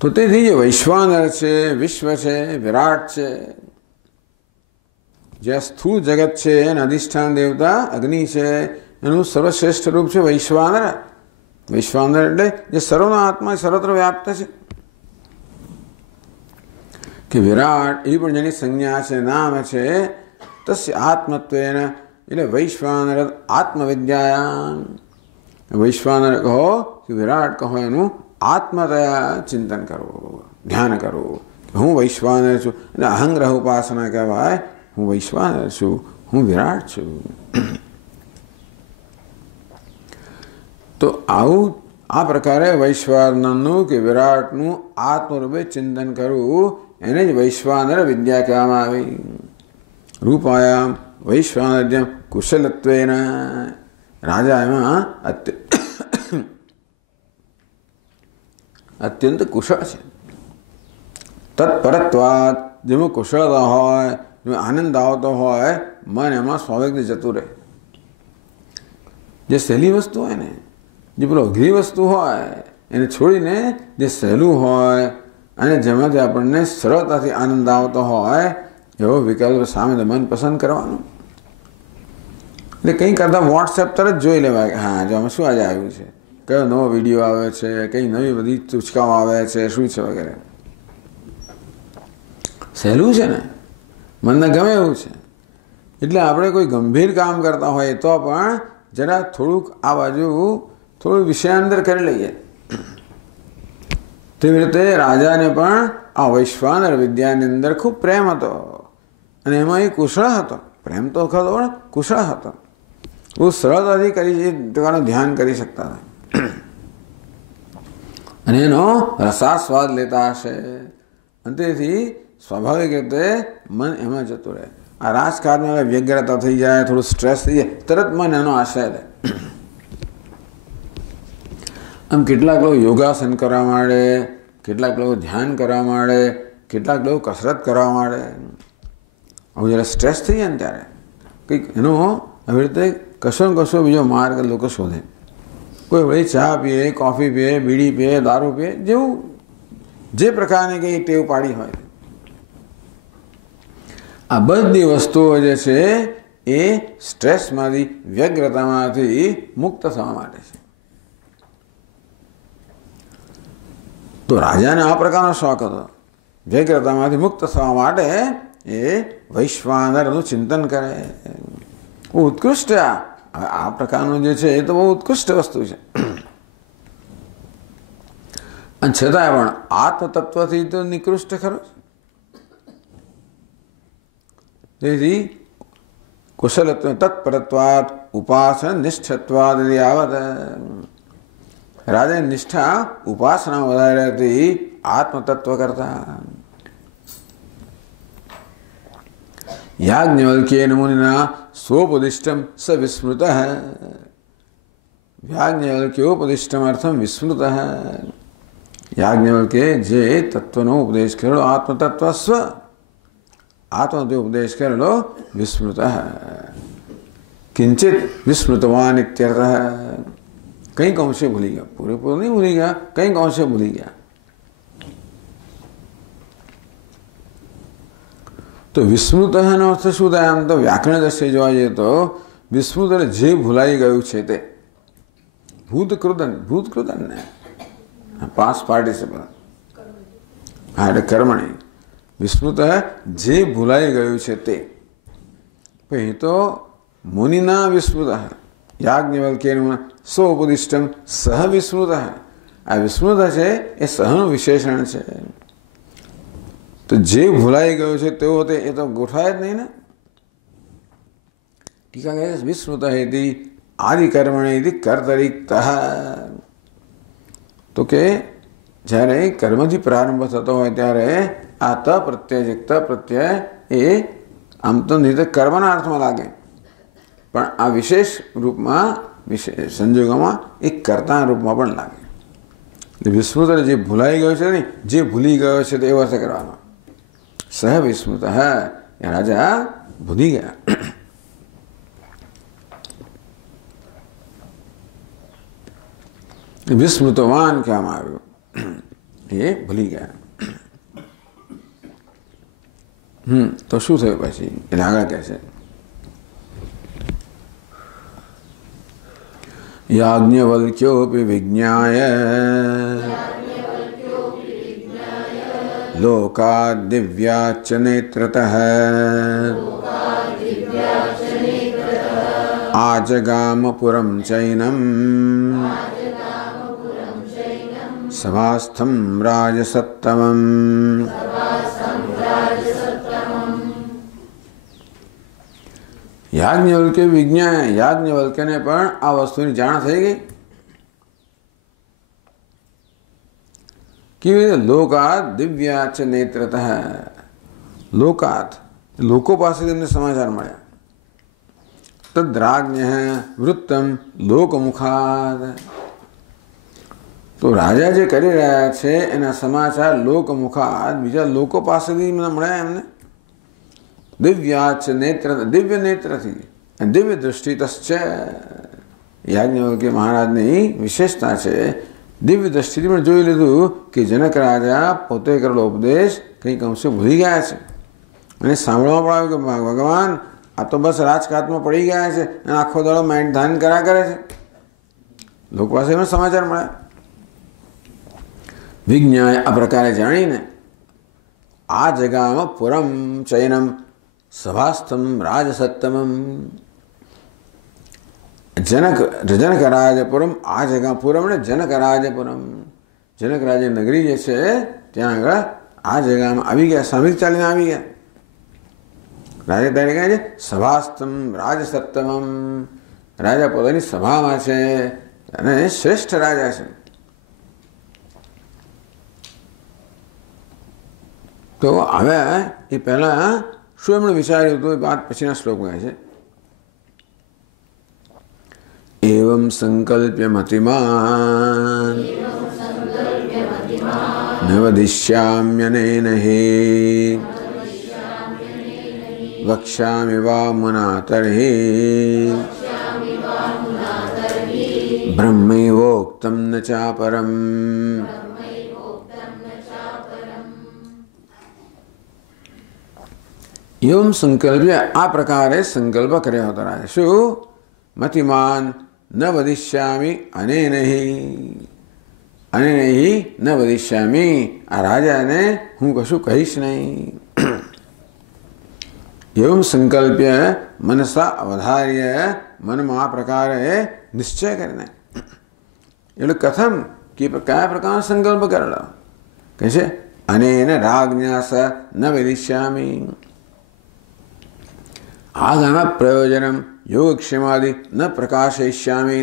तो तेथी जे वैश्वानर है, विश्व है, विराट है, जे स्थूल जगत है एना अधिष्ठान देवता अग्नि है, एनु सर्वश्रेष्ठ रूप है वैश्वानर। वैश्वानर एटले जे सर्वनो आत्मा सर्वत्र व्याप्त है। कि विराट ए पण जेनी संज्ञा है, नाम है, तस्य आत्मत्वेन એટલે વૈશ્વાનર આત્મવિદ્યાયામ। વૈશ્વાનર કહો કે વિરાટ કહો એનું આત્મતયા ચિંતન કરવું, ધ્યાન કરવું। હું વૈશ્વાનર છું એટલે અહંગ્રહ ઉપાસના કહેવાય। હું વૈશ્વાનર છું, હું વિરાટ છું। તો આવું આ પ્રકારે વૈશ્વાનરનું કે વિરાટનું આત્મરૂપે ચિંતન કરવું એને જ વૈશ્વાનર વિદ્યા કહેવામાં આવી। रूपायां वैश्वानर्यं कुशलत्वेन राजा एमां अत्यंत कुशल है। तत्परत्वात् जेमां कुशलता होय, जेमां आनंद आवतो होय, मन एमां स्वाभाविक जतुं रहे। जे सहेली वस्तु होय ने, जे पेलो अघरी वस्तु होय एने छोड़ीने जे सहेलुं होय अने जेमांथी आपणने सरळताथी आनंद आवतो होय एवो विकल्प सामे मन पसंद करवानो। એટલે કંઈ કરતા વોટ્સએપ તરત જોઈ લેવાય કે હા જો આમાં શું આજે આવ્યું છે, કયો નવો વિડીયો આવે છે, કઈ નવી બધી ટૂચકાઓ આવે છે, શું છે વગેરે। સહેલું છે ને, મનને ગમે એવું છે। એટલે આપણે કોઈ ગંભીર કામ કરતા હોય તો પણ જરા થોડુંક આ બાજુ થોડું વિષયાંતર કરી લઈએ। તેવી રીતે રાજાને પણ આ વૈશ્વાનર વિદ્યાની અંદર ખૂબ પ્રેમ હતો અને એમાં એ કુશળ હતો. પ્રેમ તો ખરો પણ કુશળ હતો. બહુ સરળતાથી પોતાનું ધ્યાન કરી શકતા હતા અને એનો રસાસ્વાદ લેતા હશે અને તેથી સ્વાભાવિક રીતે મન એમાં જતું રહે. આ રાજકારણમાં વ્યગ્રતા થઈ જાય, થોડું સ્ટ્રેસ થઈ જાય, તરત મન એનો આશય લે. આમ કેટલાક લોકો યોગાસન કરવા માંડે, કેટલાક લોકો ધ્યાન કરવા માંડે, કેટલાક લોકો કસરત કરવા માંડે. હવે જ્યારે સ્ટ્રેસ થઈ જાય ને ત્યારે કંઈક એનો આવી રીતે કશો ને કશો બીજો માર્ગ લોકો શોધે. કોઈ વળી ચા પીએ, કોફી પીએ, બીડી પીએ, દારૂ પીએ, જેવું જે પ્રકારની કંઈ ટેવ પાડી હોય. આ બધી વસ્તુઓ જે છે એ સ્ટ્રેસમાંથી, વ્યગ્રતામાંથી મુક્ત થવા માટે છે. તો રાજાને આ પ્રકારનો શોખ હતો. વ્યગ્રતામાંથી મુક્ત થવા માટે એ વૈશ્વાનરનું ચિંતન કરે. બહુ ઉત્કૃષ્ટ આ પ્રકારનું જે છે એ તો બહુ ઉત્કૃષ્ટ વસ્તુ છે. અને છતાંય પણ આત્મતત્વથી તો નિકૃષ્ટ ખરો. તેથી કુશલત્વ તત્પરત્વાદ ઉપાસન નિષ્ઠત્વાદ આવત. રાજાની નિષ્ઠા ઉપાસના વધારે હતી આત્મતત્વ કરતા. યાજ્ઞવલ્ક્યેન મુનિના સ્વોપદિષ્ટમ સ વિસ્મૃત. યાજ્ઞવલ્ક્યોપદિષ્ટમ અર્થમ વિસ્મૃત. યાજ્ઞવલ્કે જે તત્વનો ઉપદેશ કરેલો આત્મતત્વ સ્વ, આત્મનો ઉપદેશ કરેલો વિસ્મૃત. કિંચિત વિસ્મૃતવાન ઇત્યર્થ. કંઈક અંશે ભૂલી ગયા, પૂરેપૂરો નહીં ભૂલી ગયા, કંઈક અંશે ભૂલી ગયા. તો વિસ્મૃતનો અર્થ શું થાય? આમ તો વ્યાકરણ દ્રષ્ટિએ જોવા જઈએ તો વિસ્મૃત એટલે જે ભૂલાઈ ગયું છે તે. ભૂતકૃદન, ભૂતકૃદન ને પાસ્ટ પાર્ટિસિપલ, હા એટલે કર્મણી. વિસ્મૃત જે ભૂલાઈ ગયું છે તે. પછી તો મુનિના વિસ્મૃત. યાજ્ઞવલ્ક્યેન સ્વોપદિષ્ટમ સહ વિસ્મૃત. આ વિસ્મૃત છે એ સહનું વિશેષણ છે. તો જે ભૂલાઈ ગયો છે તેઓ તે એ તો ગોઠવાય જ નહીં ને. ટીકા કહે વિસ્મૃત હેતી આદિકર્મણેથી કર્તરિક્ત. તો કે જ્યારે કર્મથી પ્રારંભ થતો હોય ત્યારે આ ત પ્રત્યય, ત પ્રત્યય એ આમ તો નહીં કર્મના અર્થમાં લાગે, પણ આ વિશેષ રૂપમાં, વિશેષ સંજોગોમાં એ કર્તાના રૂપમાં પણ લાગે. વિસ્મૃત જે ભૂલાઈ ગયો છે ને, જે ભૂલી ગયો છે તે એવો અર્થ કરવાનો. સહ વિસ્મૃત. એ રાજા ભૂલી ગયા. વિસ્મૃતવાન કહેવામાં આવ્યું, એ ભૂલી ગયા. તો શું થયું પછી? એટલે આગળ કહે છે યાજ્ઞવલ્ક્યોપી વિજ્ઞાય લોકાદ દિવ્યાચ નેત્રતઃ આજગામ પુરમ ચૈનમ સભાસ્થમ રાજસત્તમમ. યાજ્ઞવલ્ક્ય વિજ્ઞાય, યાજ્ઞવલ્ક્યને પણ આ વસ્તુની જાણ થઈ ગઈ. કેવી રીતે? લોકાત દિવ્યાચ નેત્રતઃ. લોકાત લોકો પાસેથી એમને સમાચાર મળ્યા. તદ્રાજ્ઞ વૃત્તમ લોકમુખાદ. તો રાજા જે કરી રહ્યા છે એના સમાચાર લોકમુખાદ બીજા લોકો પાસેથી મળ્યા એમને. દિવ્યાચ નેત્ર, દિવ્ય નેત્રથી, દિવ્ય દૃષ્ટિ તશ્ચ. યાજ્ઞવલ્ક્ય મહારાજની વિશેષતા છે. દિવ્ય દ્રષ્ટિથી પણ જોઈ લીધું કે જનક રાજા પોતે કરેલો ઉપદેશ કંઈક અંશે ભૂલી ગયા છે. અને સાંભળવામાં પણ આવ્યું કે ભગવાન આ તો બસ રાજકાટમાં પડી ગયા છે અને આખો દાડો માઇન્ડ ધ્યાન કર્યા કરે છે. લોકો પાસે એમાં સમાચાર મળ્યા. વિજ્ઞાય આ પ્રકારે જાણીને આ જગામાં પુરમ ચૈનમ સભાસ્થમ રાજસત્તમમ. જનકરાજપુરમ, આ જગા પુરમ ને જનકરાજપુરમ. जनक राजे नगरी जे छे त्यां आगळ आ जगामां आवी गया, सामे चालीने आवी गया। राजा त्यारे कहे छे सभास्तम राजसत्तमम, राजा पोतानी सभामां छे अने श्रेष्ठ राजा छे। तो हवे ए पहेला शुं एमणे विचार्युं हतुं ए वात पछीना श्लोकमां छे। एवं संकल्प्य मतिमान् न वदिष्याम्यनेन हि वक्ष्यामि वा मुना तर्हि ब्रह्मैवोक्तं न चापरम्। एवं संकल्प्य आ प्रकारे संकल्प कर्यो हतो राजे। शुं? मतिमान् न वदिष्यामि अनेन हि, अनेन हि न वदिष्यामि। आ राजाने हूँ कशुं कहीश नहीं। एवं संकल्प्य मनसा अवधार्य मन में आ प्रकारे निश्चय करने એટલે કથમ કે કયા પ્રકારનો સંકલ્પ કરેલો કહે છે અનેન રાજ્ઞા સ ન વदिष्यामि। आगम प्रयोजनम योगक्षेमादि न प्रकाशयिष्यामि।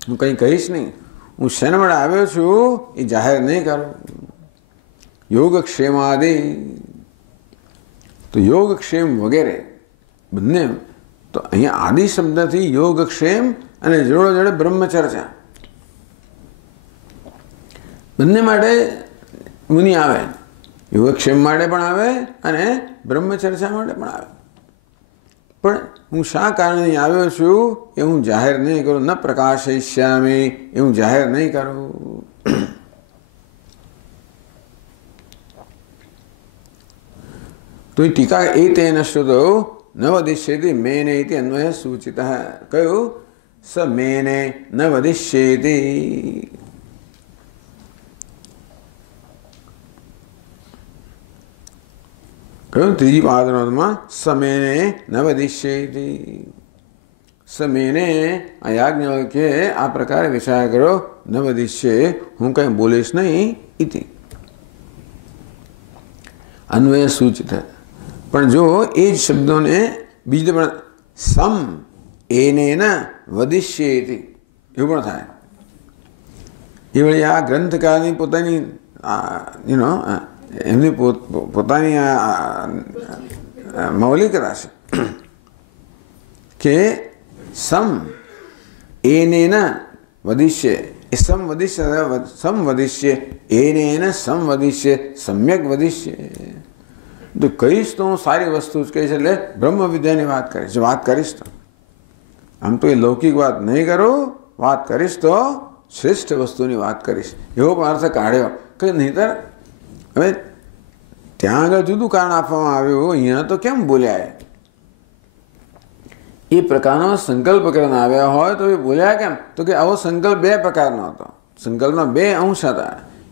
हूँ कहीं कहीश नहीं, हूँ शनिवार आव्यो छूं ए जाहिर नहीं करूं। योगक्षेमादि तो योगक्षेम वगैरह बने तो अहीं आदि शब्द थी योगक्षेम अने जोड़े जोड़े ब्रह्मचर्चा बने माटे मुनि आवे। योगक्षेम माटे पण आवे अने ब्रह्मचर्चा माटे पण आवे। पण हूँ शा कारणे आव्यो छुं ए हूँ जाहिर नहीं करूं। न प्रकाशयिष्यामि ए हूँ जाहिर नहीं करूं। तो टीका एतेन श्रुतौ न वदिष्येति मेने इति अन्वयः सूचितः। कयो स मेने न वदिष्येति। कयो त्रीजी पादनोदमां स मेने न वदिष्येति। स मेने आ याज्ञवल्क्ये आ प्रकारे विचार करो न वदिष्ये हूँ कहीं बोलीश नहीं इति अन्वय सूचित है। पण जो ए शब्दों ने बीजे पण सम एनेन वदिष्येति एवुं पण थाय। ए वळी आ ग्रंथकारनी पोतानी एमनी पोतानी मौलिकता छे के सम एनेन वदिष्ये सम वदिष्ये एनेन सम वदिष्ये सम्यक वदिष्ये। तो कहीश तो सारी वस्तु कहीश એટલે ब्रह्म विद्याની વાત કરીશ તો આમ તો એ લૌકિક વાત નહીં કરો, વાત કરીશ તો શ્રેષ્ઠ વસ્તુની વાત કરીશ એવો પણ અર્થ કાઢ્યો કે નહીંતર હવે ત્યાં આગળ જુદું કારણ આપવામાં આવ્યું, અહીંયા તો કેમ બોલ્યા એ પ્રકારનો સંકલ્પ કરીને આવ્યા હોય તો એ બોલ્યા કેમ? તો કે આવો સંકલ્પ બે પ્રકારનો હતો। સંકલ્પના બે અંશ હતા।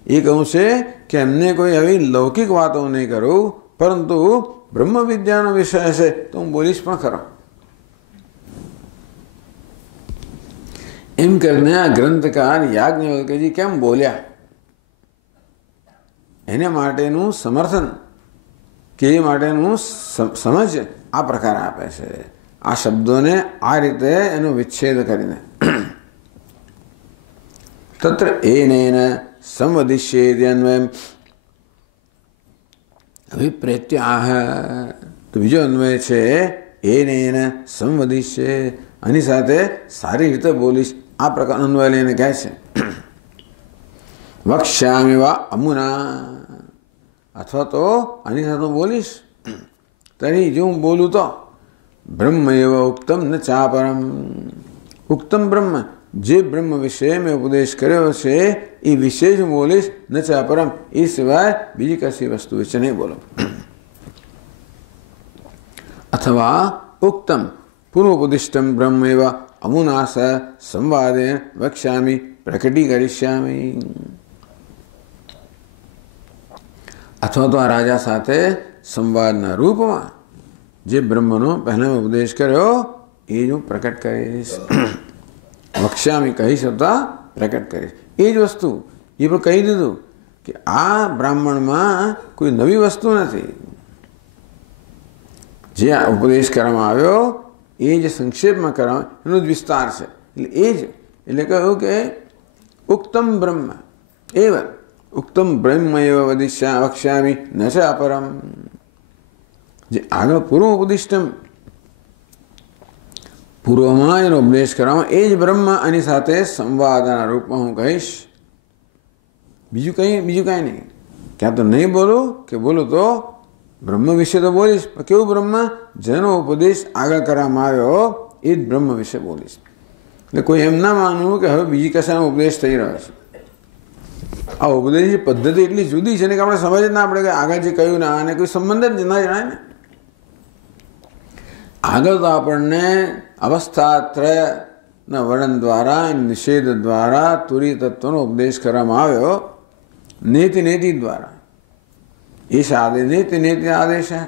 એક અંશ છે કે એમને કોઈ આવી લૌકિક વાતો નહીં કરું, परंतु ब्रह्म विद्यानो विषय है तो हूँ बोलीश पण खरो। एम करने आ ग्रंथकार याज्ञवल्क्य जी केम बोल्या एने माटेनुं समर्थन के माटेनुं समझ आ प्रकार आपे छे। आ शब्दों ने आ रीते एनो विच्छेद करीने तत्र एनेन संवदिष्येति अन्वयम् अभिप्रेत्य आह। तो बीजो अन्वय छे एनेन संवदिष्ये आनी साथे सारी रीते बोलीश आ प्रकार अन्वय लईने कहे छे वक्ष्यामि वा अमुना अथवा तो आनी साथे बोलीश तरी जो हूँ बोलूँ तो ब्रह्मैव उक्तम न चापरम। उक्तम ब्रह्म जे ब्रह्म विषय में उपदेश कर्यो छे ए विशेष बोलीश न चापरम ए सिवाय बीजी कसी वस्तु विषय नहीं बोलो। अथवा उक्तम पूर्वोपदिष्टम ब्रह्मैव अमुना स संवादेन वक्ष्यामि प्रकटीकरिष्यामि। अथवा तो आ राजा साथे संवादना रूपमां जे ब्रह्मनो पहला उपदेश कर्यो ए जो प्रकट करीश। वक्ष्यामि कही शब्द પ્રકટ કરીશ. એ જ વસ્તુ એ પણ કહી દીધું કે આ બ્રાહ્મણમાં કોઈ નવી વસ્તુ નથી. જે ઉપદેશ કરવામાં આવ્યો એ જે સંક્ષેપમાં કરવામાં એનો જ વિસ્તાર છે. એટલે એ જ એટલે કહ્યું કે ઉક્તમ બ્રહ્મ એવ ઉક્તમ બ્રહ્મ એવ વક્ષ્યામિ ન છે અપરમ. જે આગળ પૂર્વ ઉપદિષ્ટમ પૂર્વમાં એનો ઉપદેશ કરવામાં એ જ બ્રહ્મ આની સાથે સંવાદના રૂપમાં હું કહીશ. બીજું કાંઈ નહીં. ક્યાં તો નહીં બોલું કે બોલું તો બ્રહ્મ વિશે તો બોલીશ, પણ કેવું બ્રહ્મ? જેનો ઉપદેશ આગળ કરવામાં આવ્યો એ જ બ્રહ્મ વિશે બોલીશ. એટલે કોઈ એમ ના માનવું કે હવે બીજી કશાનો ઉપદેશ થઈ રહ્યો છે. આ ઉપદેશની પદ્ધતિ એટલી જુદી છે ને કે આપણે સમજ જ ના પડે કે આગળ જે કહ્યું ને આને કોઈ સંબંધ જ ના જણાય ને. આગળ તો આપણને અવસ્થાત્રયના વર્ણન દ્વારા નિષેધ દ્વારા તુરી તત્વનો ઉપદેશ કરવામાં આવ્યો નેતિ દ્વારા. ईश आदेश नीति आदेश है.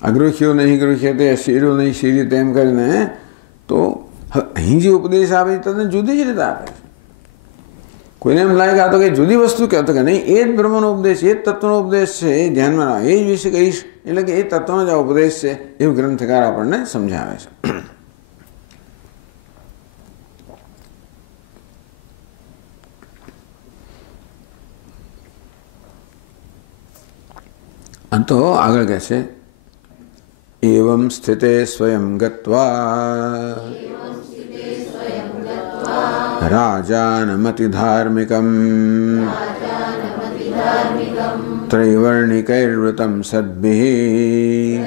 अगृह्यो नहीं गृह्यते शीरो नहीं शीर्यते એમ કરીને તો અહીં જે ઉપદેશ આપે તને જુદી જ રીતે આપે છે. કોઈને એમ લાગે આ તો કંઈ જુદી વસ્તુ કહેતો કે નહીં, એ જ બ્રહ્મનો ઉપદેશ, એ જ તત્વનો ઉપદેશ છે, એ ધ્યાનમાં રાખ, એ જ વિશે કહીશ. એટલે કે એ તત્વનો જ ઉપદેશ છે એવું ગ્રંથકાર આપણને સમજાવે છે. અંતો આગળ કહે છે એવમ સ્થિતે સ્વયં ગત્વા રાજાનમતિ ધાર્મિકમ ત્રૈવર્ણિકૈર્વૃતમ સદ્ભિઃ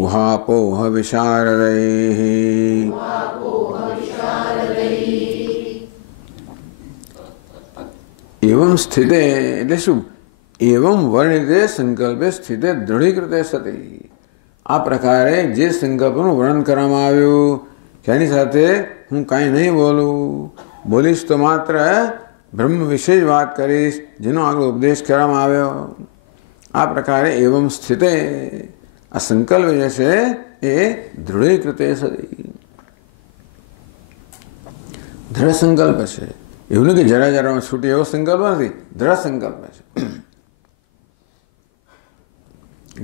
ઉહાપોહ વિશારદૈઃ. એવમ સ્થિતે એટલે શું? એવમ વર્ણિતે સંકલ્પે સ્થિતે દૃઢીકૃતે સતી. આ પ્રકારે જે સંકલ્પનું વર્ણન કરવામાં આવ્યું કે એની સાથે હું કાંઈ નહીં બોલીશ તો માત્ર બ્રહ્મ વિશે જ વાત કરીશ જેનો આગળ ઉપદેશ કરવામાં આવ્યો. આ પ્રકારે એવમ સ્થિતે આ સંકલ્પ જે છે એ દૃઢીકૃતે સતી દ્રઢ સંકલ્પ છે. એવું નહીં કે જરા જરામાં છૂટે એવો સંકલ્પ નથી, દ્રઢ સંકલ્પ છે.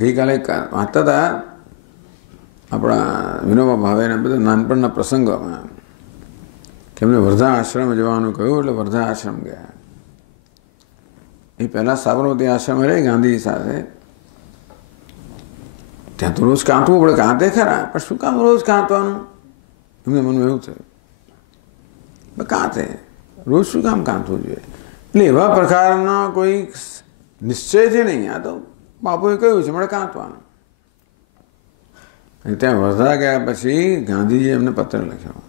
ગઈકાલે વાંચતા હતા આપણા વિનોબા ભાવેના બધા નાનપણના પ્રસંગોમાં કે એમને વર્ધા આશ્રમ જવાનું કહ્યું એટલે વર્ધા આશ્રમ ગયા. એ પહેલાં સાબરમતી આશ્રમ રહે ગાંધીજી સાથે. ત્યાં તો રોજ કાંતવું પડે, કાંતે ખરા પણ શું કામ રોજ કાંતવાનું? એમને મનમાં એવું થયું કાંતે રોજ શું કામ કાંતવું જોઈએ? એટલે એવા પ્રકારના કોઈ નિશ્ચયથી નહીં, આ તો બાપુએ કહ્યું છે મળે કાંતવાનું. ત્યાં વર્ધા ગયા પછી ગાંધીજીએ એમને પત્ર લખ્યો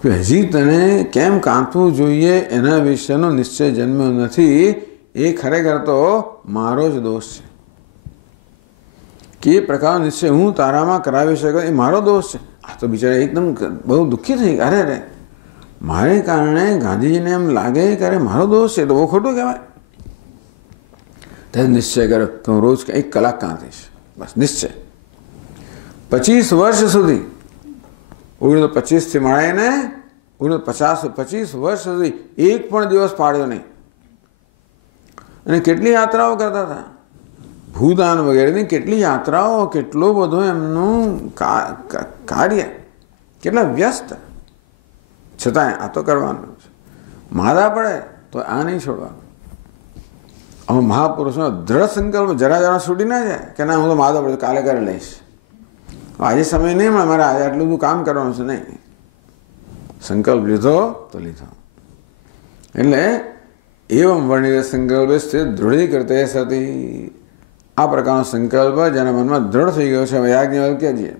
કે હજી તને કેમ કાંતવું જોઈએ એના વિશેનો નિશ્ચય જન્મ્યો નથી. એ ખરેખર તો મારો જ દોષ છે કે એ પ્રકારનો નિશ્ચય હું તારામાં કરાવી શકું એ મારો દોષ છે. આ તો બિચારા એકદમ બહુ દુઃખી થઈ ગયા. અરે મારે કારણે ગાંધીજીને એમ લાગે કે અરે મારો દોષ છે તો બહુ ખોટું કહેવાય. ત્યારે નિશ્ચય કર્યો કે હું રોજ 1 કલાક કાંતીશ, બસ નિશ્ચય. 25 વર્ષ સુધી 1925થી મળીને 1950 વર્ષ સુધી એક પણ દિવસ પાડ્યો નહીં. અને કેટલી યાત્રાઓ કરતા હતા, ભૂદાન વગેરેની કેટલી યાત્રાઓ, કેટલો બધો એમનું કાર્ય, કેટલા વ્યસ્ત. છતાંય આ તો કરવાનું છે. માદા પડે તો આ નહીં છોડવાનું. હવે મહાપુરુષનો દ્રઢ સંકલ્પ જરા છૂટી ના જાય કે ના હું તો માદો પડે કાલે કરી લઈશ, આજે સમય નહીં મળે, મારે આજે આટલું બધું કામ કરવાનું છે. નહીં, સંકલ્પ લીધો તો લીધો. એટલે એવમ વર્ણિત સંકલ્પ સ્થિત દૃઢીકૃતે સતી. આ પ્રકારનો સંકલ્પ જેના મનમાં દ્રઢ થઈ ગયો છે. યાજ્ઞવલ્ક્યજીએ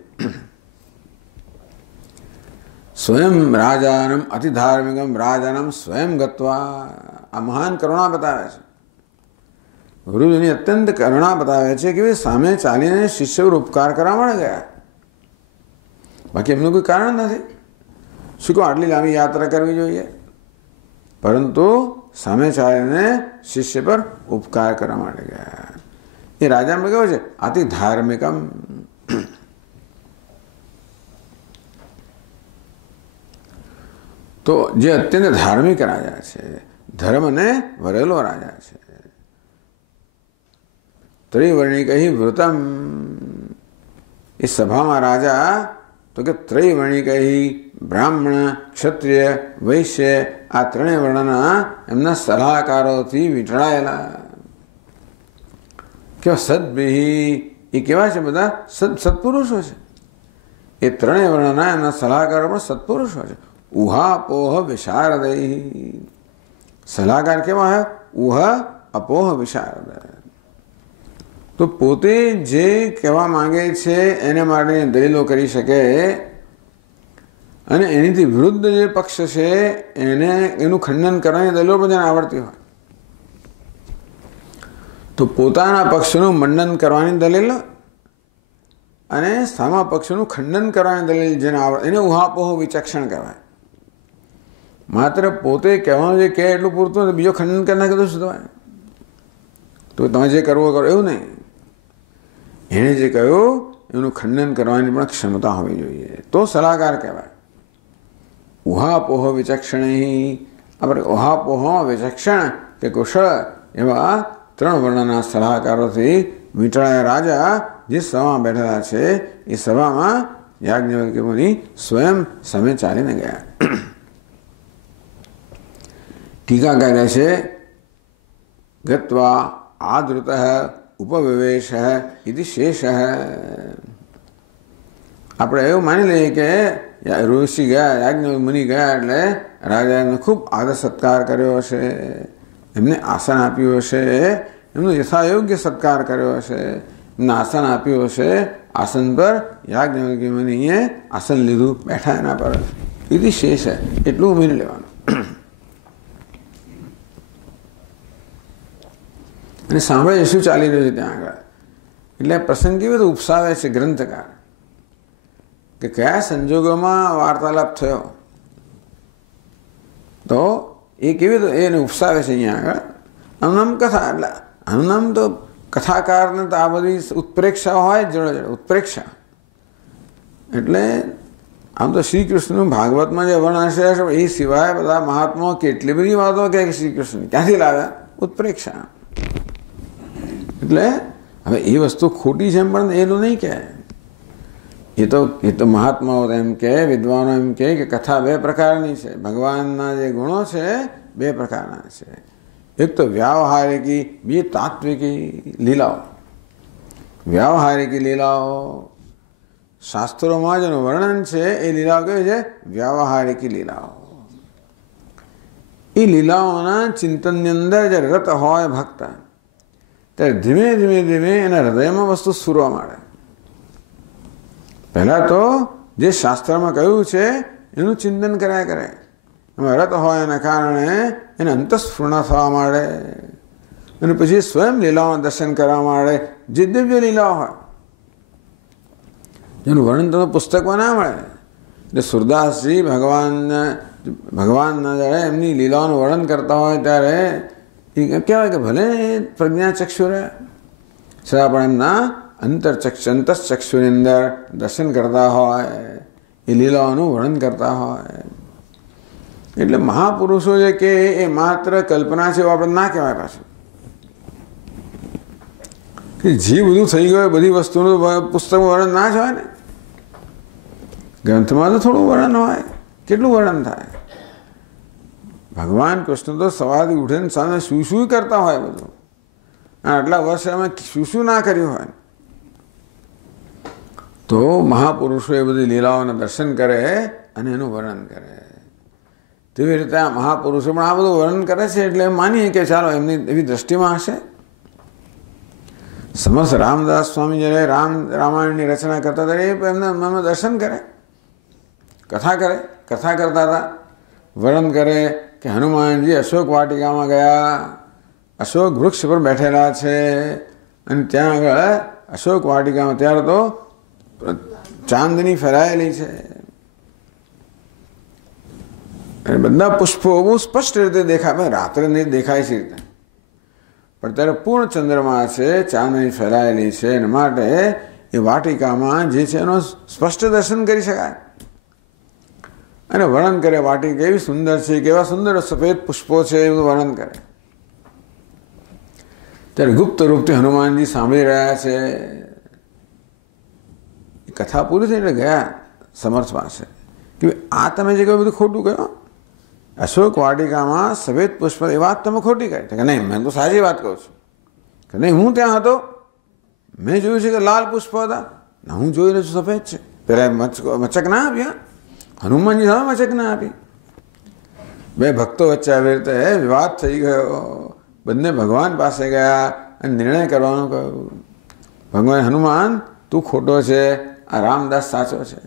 સ્વયં રાજાનમ અતિ ધાર્મિકમ રાજાનમ સ્વયં ગત્વા આ મહાન કરુણા બતાવે છે. ગુરુજીની અત્યંત કરુણા બતાવે છે કે સામે ચાલીને શિષ્ય પર ઉપકાર કરવા મળે ગયા, બાકી એમનું કોઈ કારણ નથી. શું કહો આટલી લાંબી યાત્રા કરવી જોઈએ? પરંતુ સામે ચાલીને શિષ્ય પર ઉપકાર કરવા માટે ગયા. એ રાજામાં કેવું છે? અતિ ધાર્મિકમ. તો જે અત્યંત ધાર્મિક રાજા છે, ધર્મને વરેલો રાજા છે. ત્રિવર્ણિકૈ વૃતમ, એ સભામાં રાજા તો કે ત્રિવર્ણિકૈ બ્રાહ્મણ, ક્ષત્રિય, વૈશ્ય આ ત્રણેય વર્ણના એમના સલાહકારોથી વીંટળાયેલા. કેવા સદભિહી, એ કેવા છે બધા? સત્પુરુષો છે. એ ત્રણેય વર્ણના એમના સલાહકારો પણ સત્પુરુષો છે. ઉહાપોહ વિશારદૈ, સલાહકાર કેવા હે? ઉહ અપોહ વિશારદ. તો પોતે જે કહેવા માંગે છે એને માટે દલીલો કરી શકે અને એનીથી વિરુદ્ધ જે પક્ષ છે એને એનું ખંડન કરવાની દલીલો પણ એને આવડતી હોય તો પોતાના પક્ષનું મંડન કરવાની દલીલ અને સામા પક્ષનું ખંડન કરવાની દલીલ જેને આવડે એને ઉહાપોહ વિચક્ષણ કહેવાય. માત્ર પોતે કહેવાનું જે કહે એટલું પૂરતું બીજો ખંડન કરી નાખે તો શું થવાય? તો તમે જે કરવો કરો એવું નહીં. એણે જે કહ્યું એનું ખંડન કરવાની પણ ક્ષમતા હોવી જોઈએ તો સલાહકાર કહેવાય. ઉહાપોહ વિચક્ષણ, આપણે ઉહાપોહ વિચક્ષણ કે કુશળ એવા ત્રણ વર્ણના સલાહકારોથી વીંટળાયા રાજા જે સભામાં બેઠેલા છે એ સભામાં યાજ્ઞવલ્ક્ય મુનિ સ્વયં સામે ચાલીને ગયા. ટીકાકાર કહે છે ગત્વા આદૃત ઉપવિવેશ ઇતિ શેષ. આપણે એવું માની લઈએ કે ઋષિ ગયા, યાજ્ઞ મુનિ ગયા એટલે રાજા એમને ખૂબ આદર સત્કાર કર્યો હશે, એમને આસન આપ્યું હશે, એમનો યથાયોગ્ય સત્કાર કર્યો હશે, એમને આસન આપ્યું હશે. આસન પર યાજ્ઞવલ્ક્ય મુનિએ આસન લીધું, બેઠા એના પર. ઇતિ શેષ એટલું ઉમેરી લેવાનું. અને સાંભળે શું ચાલી રહ્યું છે ત્યાં આગળ. એટલે પ્રસંગ કેવી રીતે ઉપસાવે છે ગ્રંથકાર કે કયા સંજોગોમાં વાર્તાલાપ થયો તો એ કેવી રીતે એને ઉપસાવે છે અહીંયા આગળ. અનુનામ કથા, એટલે અનુનામ તો કથાકારને તો આ બધી ઉત્પ્રેક્ષા હોય જ જોડે જોડે ઉત્પ્રેક્ષા. એટલે આમ તો શ્રી કૃષ્ણનું ભાગવતમાં જે વર્ણન છે એ સિવાય બધા મહાત્માઓ કેટલી બધી વાતો કહે કે શ્રી કૃષ્ણ ક્યાંથી લાવ્યા? ઉત્પ્રેક્ષા. એટલે હવે એ વસ્તુ ખોટી છે એમ પણ એનું નહીં કહે. એ તો મહાત્માઓ એમ કહે, વિદ્વાનો એમ કહે કે કથા બે પ્રકારની છે. ભગવાનના જે ગુણો છે બે પ્રકારના છે. એક તો વ્યાવહારિકી, બીજી તાત્વિકી લીલાઓ. વ્યાવહારિકી લીલાઓ શાસ્ત્રોમાં જેનું વર્ણન છે એ લીલાઓ કેવી છે? વ્યાવહારિકી લીલાઓ. એ લીલાઓના ચિંતનની અંદર જે રત હોય ભક્ત ત્યારે ધીમે ધીમે ધીમે એના હૃદયમાં વસ્તુ સુરવા માંડે. પહેલાં તો જે શાસ્ત્રમાં કહ્યું છે એનું ચિંતન કર્યા કરે. એમાં રત હોય એના કારણે એને અંતઃસ્ફૂર્ણા થવા માંડે અને પછી સ્વયં લીલાઓના દર્શન કરવા માંડે. જે દિવ્ય લીલાઓ હોય જેનું વર્ણન તો પુસ્તકમાં ના મળે. એટલે સુરદાસજી ભગવાનના જ્યારે એમની લીલાઓનું વર્ણન કરતા હોય ત્યારે એ કહેવાય કે ભલે પ્રજ્ઞાચક્ષુ રહે છતાં પણ એમના અંતઃચક્ષુની અંદર દર્શન કરતા હોય, એ લીલાઓનું વર્ણન કરતા હોય. એટલે મહાપુરુષો જે કે એ માત્ર કલ્પના છે એવું આપણે ના કહેવાય. પાછું કે જે બધું થઈ ગયું બધી વસ્તુનું પુસ્તકમાં વર્ણન ના જ હોય ને. ગ્રંથમાં તો થોડું વર્ણન હોય, કેટલું વર્ણન થાય. ભગવાન કૃષ્ણ તો સવારથી ઉઠીને સામે શું શું કરતા હોય બધું. આટલા વર્ષે અમે શું શું ના કર્યું હોય. તો મહાપુરુષો એ બધી લીલાઓના દર્શન કરે અને એનું વર્ણન કરે. તેવી રીતે આ મહાપુરુષો પણ આ બધું વર્ણન કરે છે એટલે માનીએ કે ચાલો એમની એવી દ્રષ્ટિમાં હશે. સમર્થ રામદાસ સ્વામી જ્યારે રામાયણની રચના કરતા હતા એમના દર્શન કરે, કથા કરતા હતા. વર્ણન કરે કે હનુમાનજી અશોક વાટિકામાં ગયા, અશોક વૃક્ષ પર બેઠેલા છે અને ત્યાં આગળ અશોક વાટિકામાં ત્યારે તો ચાંદની ફેલાયેલી છે અને બધા પુષ્પો બહુ સ્પષ્ટ રીતે દેખાય. રાત્રે નહીં દેખાય છે રીતે પણ ત્યારે પૂર્ણ ચંદ્રમા છે, ચાંદની ફેલાયેલી છે એના માટે એ વાટિકામાં જે છે એનો સ્પષ્ટ દર્શન કરી શકાય. અને વર્ણન કરે વાટિકા કેવી સુંદર છે, કેવા સુંદર સફેદ પુષ્પો છે, એવું વર્ણન કરે. ત્યારે ગુપ્ત રૂપથી હનુમાનજી સાંભળી રહ્યા છે. કથા પૂરી થઈ એટલે ગયા સમર્થ પાસે કે આ તમે જે કહ્યું બધું ખોટું કહ્યું. અશોક વાટિકામાં સફેદ પુષ્પ એ વાત તમે ખોટી કહી કે નહીં, મેં તો સાચી વાત કહું છું કે નહીં. હું ત્યાં હતો, મેં જોયું છે કે લાલ પુષ્પ હતા, હું જોઈ રહ્યો છું સફેદ છે. પેલા મચક ના આપ્યા, હનુમાનજી સામે મચક ના આપી. બે ભક્તો વચ્ચે આવી રીતે વિવાદ થઈ ગયો. બંને ભગવાન પાસે ગયા અને નિર્ણય કરવાનું કહ્યું. ભગવાન હનુમાન તું ખોટો છે, આ રામદાસ સાચો છે.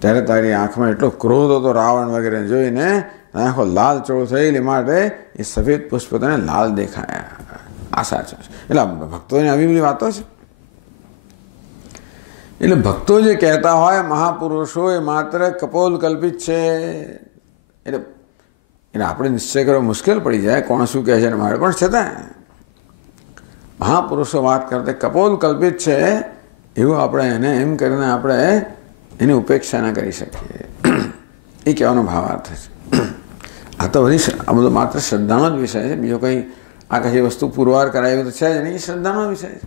ત્યારે તારી આંખમાં એટલો ક્રોધ હતો રાવણ વગેરે જોઈને, આંખો લાલ ચોળ થયેલી માટે એ સફેદ પુષ્પ તને લાલ દેખાયા. આ સાચો છે. એટલે ભક્તોની આવી બધી વાતો છે. એટલે ભક્તો જે કહેતા હોય મહાપુરુષો એ માત્ર કપોલ કલ્પિત છે. એટલે આપણે નિશ્ચય કરવો મુશ્કેલ પડી જાય કોણ શું કહે છે ને મારે, પણ છતાં મહાપુરુષો વાત કરતા કપોલ કલ્પિત છે એવું આપણે એને એમ કરીને આપણે એની ઉપેક્ષા ના કરી શકીએ. એ કહેવાનો ભાવાર્થ છે. આ તો બધી આ બધો માત્ર શ્રદ્ધાનો જ વિષય છે. બીજો કંઈ આ કશી વસ્તુ પુરવાર કરાયું તો છે જ નહીં. એ શ્રદ્ધાનો વિષય છે.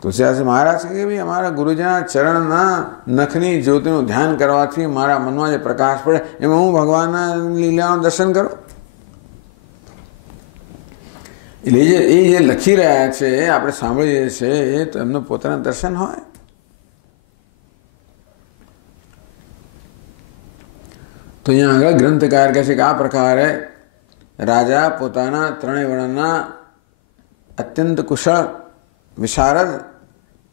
તુલસીદાસ મહારાજ કે ભાઈ અમારા ગુરુજીના ચરણના નખની જ્યોતિનું ધ્યાન કરવાથી મારા મનમાં જે પ્રકાશ પડે એમાં હું ભગવાનના લીલાનું દર્શન કરું. એટલે એ જે લખી રહ્યા છે આપણે સાંભળીએ છીએ એ તો એમનું પોતાના દર્શન હોય. તો અહીંયા આગળ ગ્રંથકાર કહે છે કે આ પ્રકારે રાજા પોતાના ત્રણેય વર્ણના અત્યંત કુશળ વિશારદ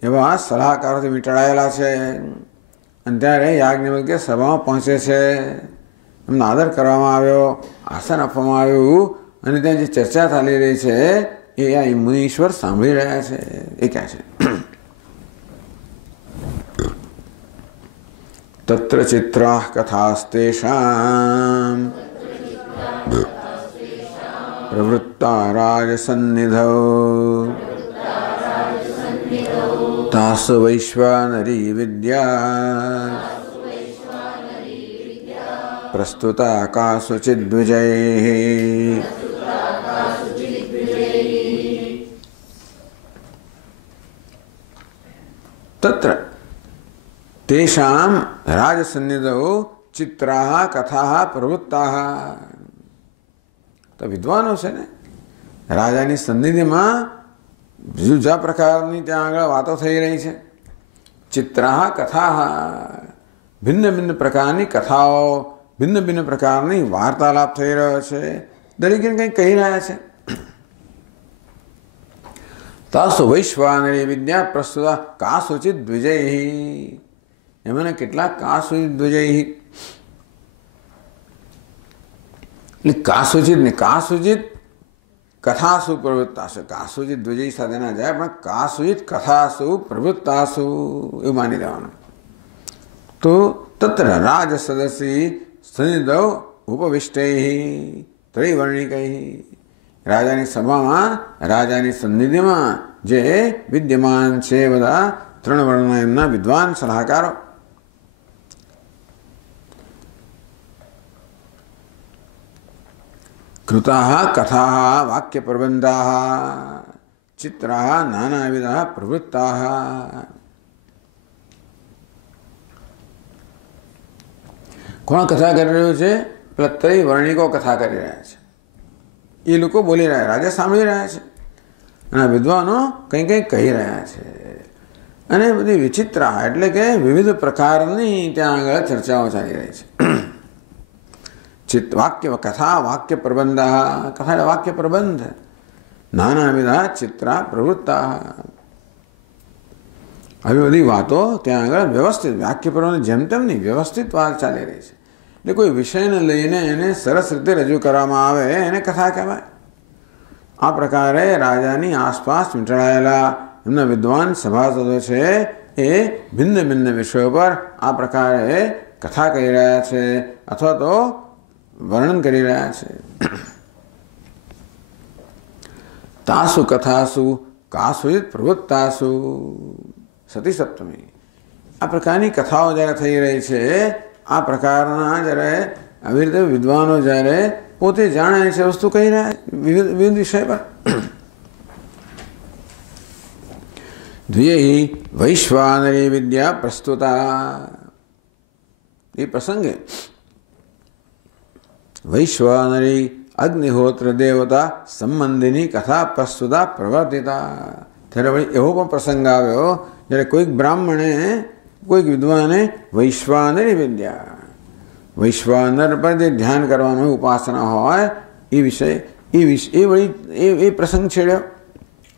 એવા સલાહકારોથી વીંટળાયેલા છે. અને ત્યારે યાજ્ઞવલ્ક્ય સભામાં પહોંચે છે. એમનો આદર કરવામાં આવ્યો, આસન આપવામાં આવ્યું અને ત્યાં જે ચર્ચા ચાલી રહી છે એ આ મુનીશ્વર સાંભળી રહ્યા છે. એ કહે છે તત્ર ચિત્રાઃ કથાસ્તેષાં પ્રવૃત્તા રાજસન્નિધૌ તાસ વૈશ્વાનરી વિદ્યા પ્રસ્તુતા કાસુચિદ દ્વિજૈઃ. તત્ર તેષાં રાજસન્નિધૌ ચિત્રાઃ કથાઃ પ્રવૃત્તાઃ. તો વિદ્વાનો છે ને રાજાની સન્નિધિમાં જુદા પ્રકારની ત્યાં આગળ વાતો થઈ રહી છે. ચિત્રાઃ કથાઃ, ભિન્ન ભિન્ન પ્રકારની કથાઓ, ભિન્ન ભિન્ન પ્રકારની વાર્તાલાપ થઈ રહ્યો છે. દરેકને કંઈક કહી રહ્યા છે. તાસુ વૈશ્વાનરી વિદ્યા પ્રસ્તુતા કાસુચિત દ્વિજૈઃ. એમને કેટલાક કાસુચિત દ્વિજૈઃ એટલે કાસુચિત ને કાસુચિત કથાસુ પ્રવૃત્તાસુ. કાસુચિત દ્વિજય સાથે ના જાય પણ કાસુચિત કથાસુ પ્રવૃત્તાસુ એવું માની લેવાનું. તો તત્ર રાજ સદસી સનિધૌ ઉપવિષ્ટૈઃ ત્રૈવર્ણિકૈઃ. રાજાની સભામાં રાજાની સન્નિધિમાં જે વિદ્યમાન છે બધા ત્રણ વર્ણના એમના વિદ્વાન સલાહકારો. કૃતાઃ કથાઃ વાક્ય પ્રબંધાઃ ચિત્રાઃ નાનાવિધાઃ પ્રવૃત્તાઃ. કોણ કથા કરી રહ્યું છે? પેલા ત્રય વર્ણિકો કથા કરી રહ્યા છે. એ લોકો બોલી રહ્યા, રાજા સાંભળી રહ્યા છે અને વિદ્વાનો કંઈ કંઈ કહી રહ્યા છે. અને બધી વિચિત્ર એટલે કે વિવિધ પ્રકારની ત્યાં આગળ ચર્ચાઓ ચાલી રહી છે. વાક્ય કથા વાક્ય પ્રબંધ. કથા એટલે વાક્ય પ્રબંધ. નાનાવિધા ચિત્રા પ્રવૃત્તા. આવી બધી વાતો ત્યાં આગળ વ્યવસ્થિત વાક્ય પ્રબંધ જેમ તેમ નહીં વ્યવસ્થિત વાત ચાલી રહી છે. એટલે કોઈ વિષયને લઈને એને સરસ રીતે રજૂ કરવામાં આવે એને કથા કહેવાય. આ પ્રકારે રાજાની આસપાસ વીંટળાયેલા એમના વિદ્વાન સભાસદો છે એ ભિન્ન ભિન્ન વિષયો પર આ પ્રકારે કથા કહી રહ્યા છે અથવા તો વર્ણન કરી રહ્યા છે. તાસુ કથાસુ કાસુચિત પ્રવૃત્તાસુ. સતી સપ્તમી. આ પ્રકારની કથાઓ જ્યારે થઈ રહી છે આ પ્રકારના જ્યારે આવી રીતે વિદ્વાનો જ્યારે પોતે જાણે છે વસ્તુ કહી રહ્યા વિવિધ વિષય પર. દ્વિયૈ વૈશ્વાનરી વિદ્યા પ્રસ્તુતા. એ પ્રસંગે વૈશ્વાનરી અગ્નિહોત્ર દેવતા સંબંધીની કથા પ્રસ્તુતા પ્રવર્તિતા. ત્યારે વળી એવો પણ પ્રસંગ આવ્યો જ્યારે કોઈક બ્રાહ્મણે કોઈક વિદ્વાને વૈશ્વાનરી વિદ્યા, વૈશ્વાનર પર જે ધ્યાન કરવાનું હોય, ઉપાસના હોય એ વિષય એ વળી એ પ્રસંગ છેડ્યો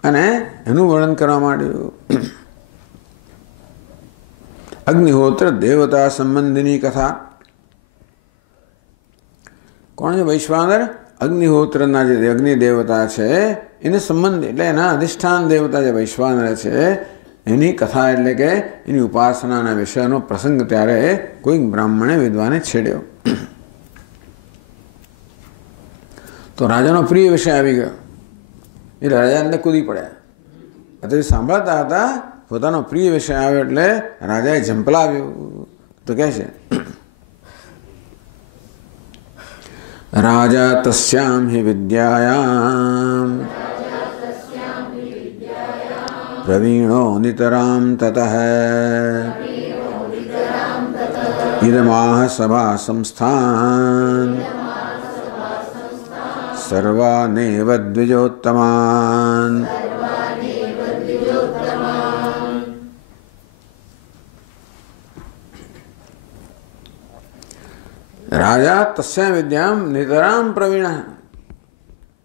અને એનું વર્ણન કરવા માંડ્યું. અગ્નિહોત્ર દેવતા સંબંધીની કથા. કોણ છે વૈશ્વાનર? અગ્નિહોત્રના જે અગ્નિ દેવતા છે એને સંબંધ એટલે એના અધિષ્ઠાન દેવતા જે વૈશ્વાનર છે એની કથા એટલે કે એની ઉપાસનાના વિષયનો પ્રસંગ ત્યારે કોઈક બ્રાહ્મણે વિદ્વાને છેડ્યો. તો રાજાનો પ્રિય વિષય આવી ગયો એટલે રાજા અંદર કૂદી પડ્યા. અત્યારે સાંભળતા હતા, પોતાનો પ્રિય વિષય આવ્યો એટલે રાજાએ ઝંપલાવ્યું. તો કહે છે રાજા તસ્યામ હિ વિદ્યાયામ પ્રવીણો નિતરામ તતઃ ઇદમાહ સભા સંસ્થાન સર્વાનેવ દ્વિજોત્તમાન. રાજા તસ્યા વિદ્યામ નિતરામ પ્રવીણ.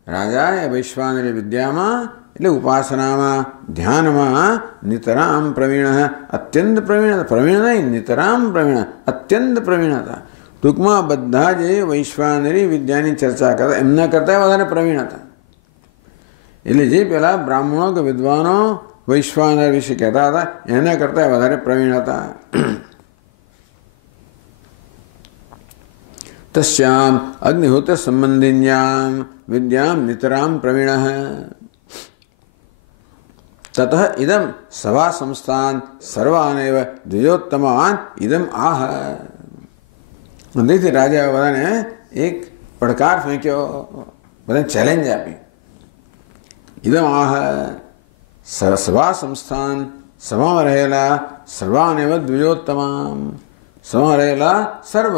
રાજા એ વૈશ્વાનરી વિદ્યામાં એટલે ઉપાસનામાં ધ્યાનમાં નિતરામ પ્રવીણ, અત્યંત પ્રવીણ, પ્રવીણ નહીં નિતરામ પ્રવીણ, અત્યંત પ્રવીણ હતા. ટૂંકમાં બધા જે વૈશ્વાનરી વિદ્યાની ચર્ચા કરતા એમના કરતાં વધારે પ્રવીણ હતા. એટલે જે પેલા બ્રાહ્મણો કે વિદ્વાનો વૈશ્વાનર વિશે કહેતા હતા એના કરતાં વધારે પ્રવીણ હતા. તસ્યામ અગ્નિહોત્ર સંબંધિન્યામ વિદ્યામ નિતરામ પ્રવીણ તતઃ ઇદમ સભા સંસ્થાન સર્વાનેવ દ્વિજોત્તમાન ઇદમ આહ. તેથી રાજા બધાને એક પડકાર ફેંક્યો, બધાને ચેલેન્જ આપી. ઇદમ આહ સભા સંસ્થાન, સભામાં રહેલા સર્વાનેવ દ્વિજોત્તમામ, સભામાં રહેલા સર્વ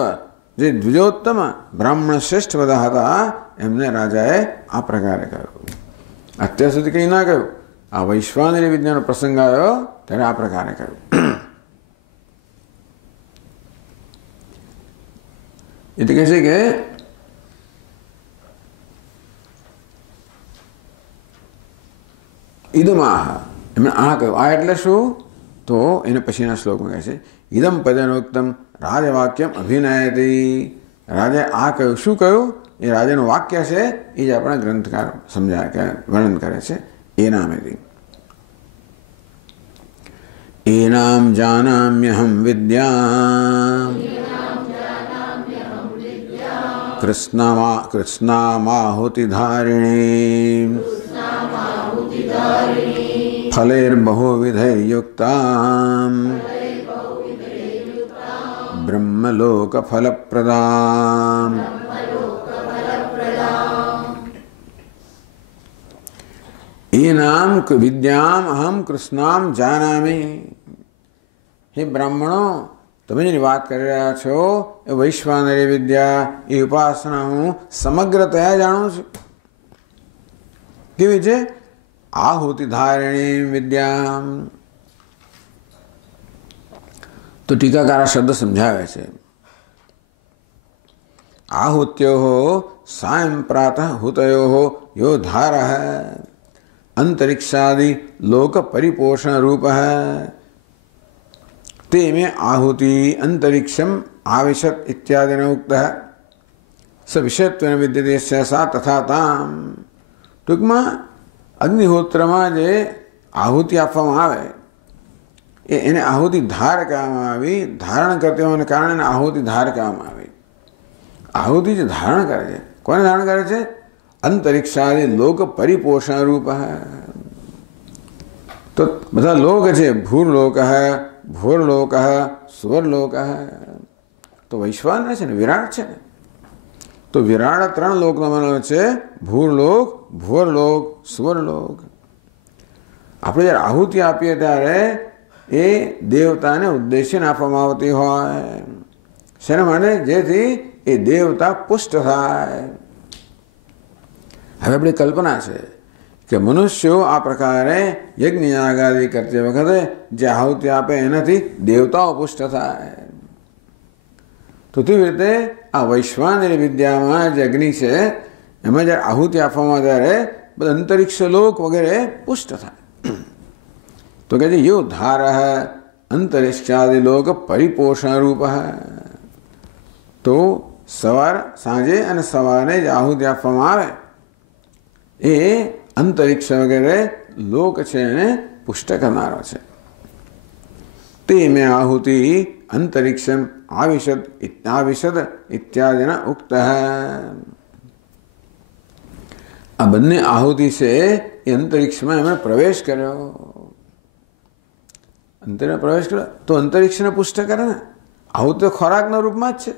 જે દ્વિજોત્તમ બ્રાહ્મણ શ્રેષ્ઠ બધા હતા એમને રાજાએ આ પ્રકારે કહ્યું. અત્યાર સુધી કંઈ ના કહ્યું. આ વૈશ્વાનરી વિદ્યાનો પ્રસંગ આવ્યો ત્યારે આ પ્રકારે કહ્યું. એટલે કહે છે કે ઇદમાહ, એમણે આ કહ્યું. આ એટલે શું? તો એને પછીના શ્લોકમાં કહે છે ઇદમ પદનોક્તમ રાજવાક્યમ અભિનયતી. રાજાએ આ કહ્યું. શું કહ્યું? એ રાજાનું વાક્ય છે. એ જ આપણા ગ્રંથકાર સમજાય કે વર્ણન કરે છે. એનામેથી એનામ જાનામ્યહમ વિદ્યામ કૃષ્ણામાહુતિધારિણીમ ફલૈર્બહુવિધૈર્યુક્તામ બ્રહ્મલોકફલપ્રદામ. એનામ વિદ્યામ અહમ કૃષ્ણામ જાનામિ. હે બ્રાહ્મણો, તમે જેની વાત કરી રહ્યા છો એ વૈશ્વાનરી વિદ્યા, એ ઉપાસના હું સમગ્રતયા જાણું છું. કેવી છે? આહુતિ ધારિણી વિદ્યા. તો ટીકાકાર શબ્દ સમજાવે છે. આહુત્યો સાયં પ્રાતઃ હુતયો યો ધાર અંતરિક્ષાદि લોક પરિपोषण रूप ते में आहुति अंतरिक्षम आविशत इत्यादि न उक्त स विषयत्वेन विद्यते सा तथा ताम. टूंकમાં અગ્નિહોત્રમાં જે આહુતિ આપવામાં આવે એને આહુતિ ધાર કહેવામાં આવી. ધારણ કરતી હોવાને કારણે આહુતિ ધાર કહેવામાં આવી. આહુતિ જે ધારણ કરે છે, કોને ધારણ કરે છે? અંતરિક્ષાદિ લોક પરિપોષણ રૂપ. તો બધા લોક છે. ભૂરલોક, ભોરલોક, સુવરલોક. તો વૈશ્વાનર છે ને, વિરાટ છે ને. તો વિરાટ 3 લોકનો બનેલો છે, ભૂરલોક, ભુવરલોક, સુવરલોક. આપણે જ્યારે આહુતિ આપીએ ત્યારે એ દેવતાને ઉદ્દેશીને આપવામાં આવતી હોય. શેના માટે? જેથી એ દેવતા પુષ્ટ થાય. હવે આપણી કલ્પના છે કે મનુષ્યો આ પ્રકારે યજ્ઞ યાગાદિ કરતી વખતે જે આહુતિ આપે એનાથી દેવતાઓ પુષ્ટ થાય. તો તેવી રીતે આ વૈશ્વાનરી વિદ્યામાં જે અગ્નિ છે એમાં જ્યારે આહુતિ આપવામાં ત્યારે બધા અંતરિક્ષ લોક વગેરે પુષ્ટ થાય. તો કહે છે યો ધાર અંતરિક્ષાદિ લોક પરિપોષણ રૂપ. તો સવાર સાંજે અને સવારે જે આહુતિ આપવામાં આવે એ અંતરિક્ષ વગેરે લોક છે એને પુષ્ટ કરનારો છે. તે મેં આહુતિ અંતરિક્ષમ આવિશદ ઇત્યાદિના ઉક્ત. આ બંને આહુતિ છે એ અંતરિક્ષમાં એમણે પ્રવેશ કર્યો. અંતરિક્ષમાં પ્રવેશ કર્યો તો અંતરિક્ષને પુષ્ટ કરે ને. આહુતિ તો ખોરાકના રૂપમાં જ છે.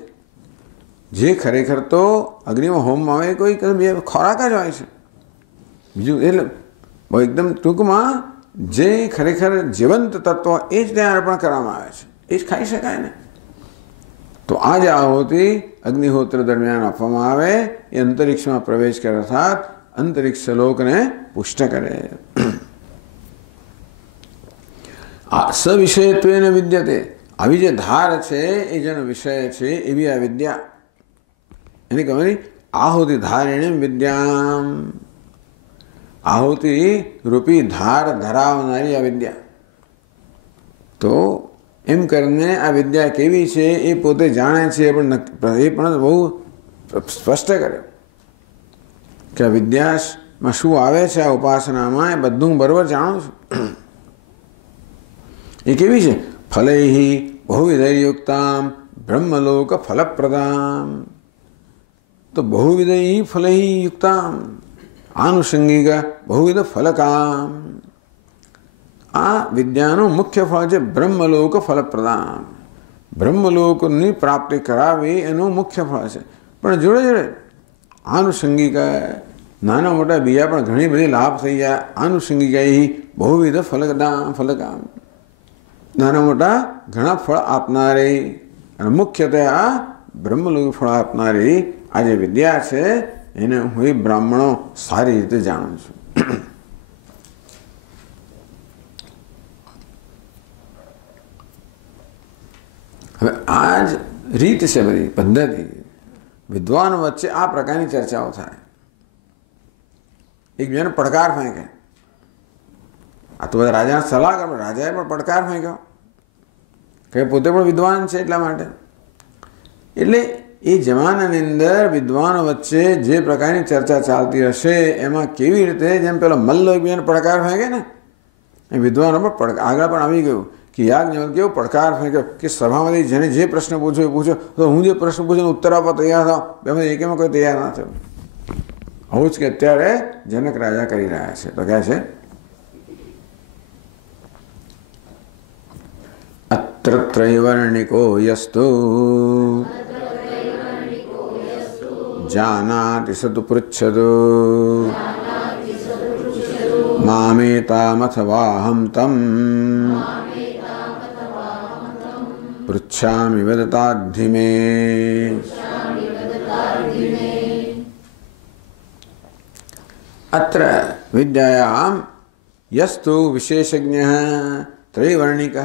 જે ખરેખર તો અગ્નિમાં હોમમાં આવે કોઈ ખોરાક જ હોય છે. બીજું એટલે એકદમ ટૂંકમાં જે ખરેખર જીવંત તત્વ એ જ ત્યાં અર્પણ કરવામાં આવે છે, એ જ ખાઈ શકાય ને. તો આ જે આહુતિ અગ્નિહોત્ર દરમિયાન આપવામાં આવે એ અંતરિક્ષમાં પ્રવેશ કરે અર્થાત અંતરિક્ષ લોકને પુષ્ટ કરે. આ સવિષયત્વેન વિદ્યતે. આવી જે ધાર છે એ જેનો વિષય છે એવી આ વિદ્યા એની કહેવાની આહુતિ ધારિણી વિદ્યા. આહુતિ રૂપી ધાર ધરાવનારી આ વિદ્યા. તો એમ કરીને આ વિદ્યા કેવી છે એ પોતે જાણે છે, એ પણ બહુ સ્પષ્ટ કર્યો કે આ વિદ્યામાં શું આવે છે આ ઉપાસનામાં એ બધું બરોબર જાણું છું. એ કેવી છે? ફલૈ બહુવિધયુક્તામ બ્રહ્મલોક ફલપ્રદામ. તો બહુવિધ ફલૈ યુક્તામ આનુષંગિક બહુવિધ ફલકામ. આ વિદ્યાનું મુખ્ય ફળ છે બ્રહ્મલોક ફલપ્રદાન. બ્રહ્મલોકની પ્રાપ્તિ કરાવી એનું મુખ્ય ફળ છે. પણ જોડે જોડે આનુષંગિક નાના મોટા બીજા પણ ઘણી બધી લાભ થઈ જાય. આનુષંગિક બહુવિધ ફલકામ. નાના મોટા ઘણા ફળ આપનારી અને મુખ્યત્વે આ બ્રહ્મલોક ફળ આપનારી આ જે વિદ્યા છે એને હું બ્રાહ્મણો સારી રીતે જાણું છું. હવે આ જ રીત છે, બધી પદ્ધતિ. વિદ્વાનો વચ્ચે આ પ્રકારની ચર્ચાઓ થાય, એકબીજાને પડકાર ફેંકે. આ તો બધા રાજાને સલાહ કરે, રાજાએ પણ પડકાર ફેંક્યો કે પોતે પણ વિદ્વાન છે એટલા માટે. એટલે એ જમાનાની અંદર વિદ્વાનો વચ્ચે જે પ્રકારની ચર્ચા ચાલતી હશે એમાં કેવી રીતે જેમ પેલો મલ્લો એકબીજાને પડકાર ફેંકે ને એ વિદ્વાનો પણ આગળ પણ આવી ગયું કે યાજ્ઞવલ્ક્ય કેવો પડકાર ફેંક્યો કે સભામાંથી જેને જે પ્રશ્ન પૂછ્યો એ પૂછ્યો તો હું જે પ્રશ્ન પૂછ્યો ઉત્તર આપવા તૈયાર થાવ, બેમાંથી એકેમાં કોઈ તૈયાર ના થયું. આવું જ કે અત્યારે જનક રાજા કરી રહ્યા છે. તો કહે છે અત્ર ત્રૈવર્ણિકો યસ્તુ જાનાતિ સતુ પૃચ્છતુ મામેતામથવાહમ તમ પૃચ્છામિ વદતાધિ મે. અત્ર વિદ્યાયામ યસ્તુ વિશેષજ્ઞ ત્રૈવર્ણિક.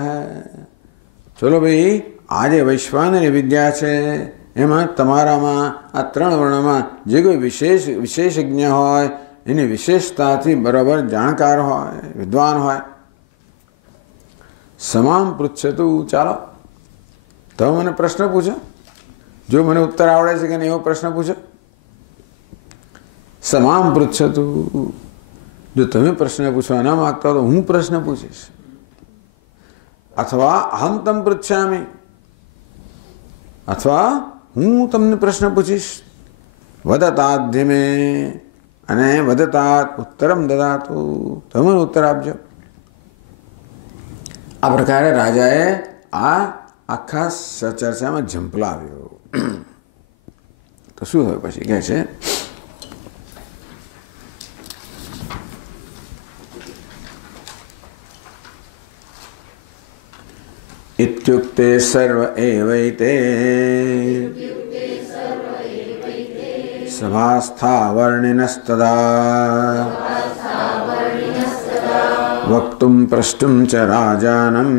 ચલો ભાઈ, આ જે વૈશ્વાનરી વિદ્યા છે એમાં તમારામાં આ 3 વર્ણમાં જે કોઈ વિશેષજ્ઞ હોય એની વિશેષતાથી બરાબર જાણકાર હોય, વિદ્વાન હોય. સમામ પૃચ્છતું. ચાલો તમે મને પ્રશ્ન પૂછો, જો મને ઉત્તર આવડે છે કે નહીં એવો પ્રશ્ન પૂછો. સમામ પૃચ્છતું. જો તમે પ્રશ્ન પૂછવા ના માગતા તો હું પ્રશ્ન પૂછીશ, અથવા અહમ તમ પૃચ્છામિ, અથવા હું તમને પ્રશ્ન પૂછીશ. વદતાધિ મે, અને વદતાત ઉત્તરમ દદાતુ, તમે ઉત્તર આપજો. આ પ્રકારે રાજાએ આ આખા ચર્ચામાં ઝંપલાવ્યો. તો શું થયું પછી કહે છે, इत्युक्ते सर्व एवैते सभास्था वर्णिनस्तदा वक्तुं प्रष्टुं च राजानं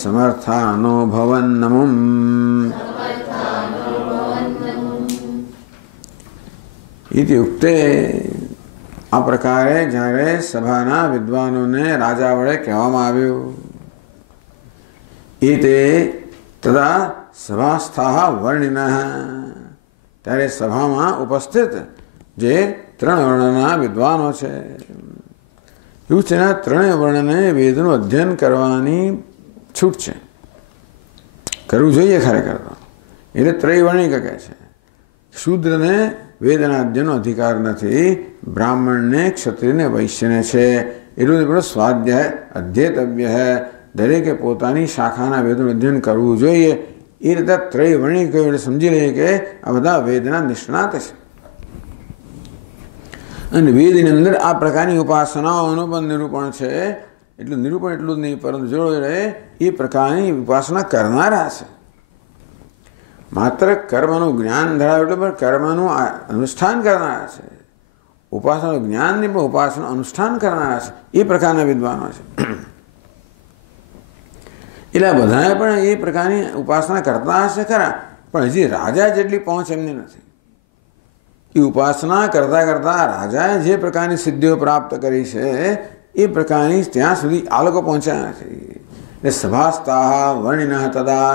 समर्थानो भवन्नमुम्. इत्युक्ते આ પ્રકારે જ્યારે સભાના વિદ્વાનોને રાજા વડે કહેવામાં આવ્યું, એ તે તદા સભાસ્થા વર્ણિન, ત્યારે સભામાં ઉપસ્થિત જે 3 વર્ણના વિદ્વાનો છે, એવું છે ને, 3 વર્ણને વેદનું અધ્યયન કરવાની છૂટ છે, કરવું જોઈએ ખરેખર તો. એટલે ત્રૈવર્ણિક કહે છે. શૂદ્રને વેદના અધ્યયનનો અધિકાર નથી, બ્રાહ્મણને, ક્ષત્રિયને, વૈશ્યને છે. એટલું પણ સ્વાધ્યાય અધ્યેતવ્ય હે, દરેકે પોતાની શાખાના વેદનું અધ્યયન કરવું જોઈએ. એ રીતે ત્રૈવર્ણિક કહ્યું એટલે સમજી લઈએ કે આ બધા વેદના નિષ્ણાત છે. અને વેદની અંદર આ પ્રકારની ઉપાસનાઓનું પણ નિરૂપણ છે. એટલું નિરૂપણ એટલું જ નહીં, પરંતુ જોડે રહે એ પ્રકારની ઉપાસના કરનારા છે. માત્ર કર્મનું જ્ઞાન ધરાવે એટલે પણ કર્મનું અનુષ્ઠાન કરનારા છે. ઉપાસનાનું જ્ઞાન નહીં પણ ઉપાસનાનું અનુષ્ઠાન કરનારા છે, એ પ્રકારના વિદ્વાનો છે. એટલે બધાએ પણ એ પ્રકારની ઉપાસના કરતા હશે ખરા, પણ હજી રાજા જેટલી પહોંચ એમની નથી. એ ઉપાસના કરતાં કરતાં રાજાએ જે પ્રકારની સિદ્ધિઓ પ્રાપ્ત કરી છે એ પ્રકારની ત્યાં સુધી આ લોકો પહોંચ્યા નથી. એટલે સભાસ્થા વર્ણિનઃ તદા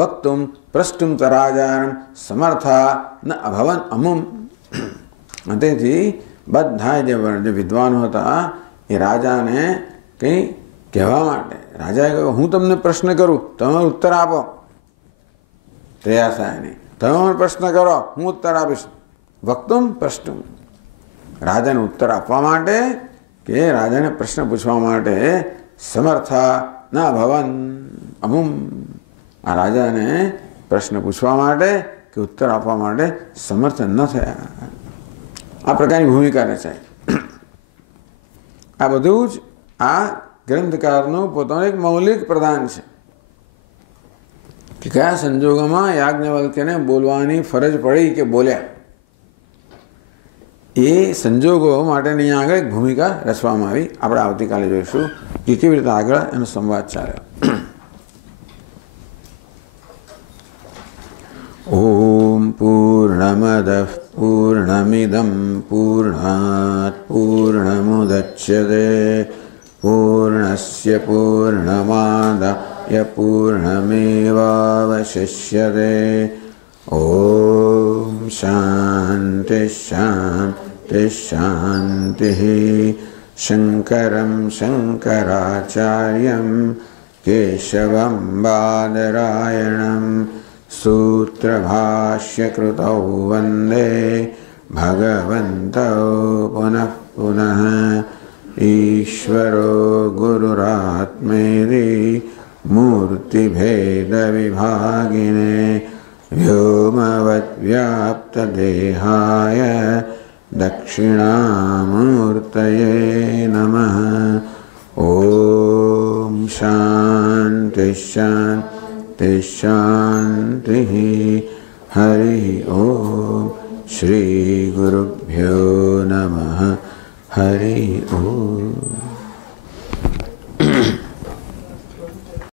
વક્તુમ પ્રષ્ટુમ ચ રાજાનં સમર્થા ન અભવન અમુમ. તેથી બધા જે વિદ્વાનો હતા એ રાજાને કંઈ કહેવા માટે, રાજાએ કહ્યું હું તમને પ્રશ્ન કરું, તમે ઉત્તર આપો. તૈયાર થાય નહીં. તમે મને પ્રશ્ન કરો, હું ઉત્તર આપીશ. વક્તુમ પ્રષ્ટુમ, રાજાને ઉત્તર આપવા માટે કે રાજાને પ્રશ્ન પૂછવા માટે, સમર્થા ન ભવન અમુમ, આ રાજાને પ્રશ્ન પૂછવા માટે કે ઉત્તર આપવા માટે સમર્થ ન થયા. આ પ્રકારની ભૂમિકા રચાય. આ બધું જ આ ગ્રંથકારનું પોતાનું એક મૌલિક પ્રદાન છે કે કયા સંજોગોમાં યાજ્ઞવલ્ક્યને બોલવાની ફરજ પડી કે બોલ્યા. એ સંજોગો માટેની આગળ એક ભૂમિકા રચવામાં આવી. આપણે આવતીકાલે જોઈશું કે કેવી રીતે આગળ એનો સંવાદ ચાલ્યો. ઓમ પૂર્ણમદઃ પૂર્ણમિદં પૂર્ણાત પૂર્ણમુદચ્યતે પૂર્ણસ્ય પૂર્ણમાદાય પૂર્ણમેવાવશિષ્યતે. ઓમ શાંતિ શાંતિ શાંતિ. શંકરં શંકરાચાર્યં કેશવં બાદરાયણં સૂત્રભાષ્યકૃતૌ વંદે ભગવन्तૌ પુનઃ પુનઃ. ઈશ્વરો ગુરુરાત્મેતિ મૂર્તિભેદવિભાગિને વ્યોમવદ્વ્યાપ્તદેહાય દક્ષિણામૂર્તયે નમઃ. ઓમ શાંતિ શાંતિ શાંતિ. હરિ ઓમ. શ્રી ગુરુભ્યો નમઃ. હરિ ઓમ.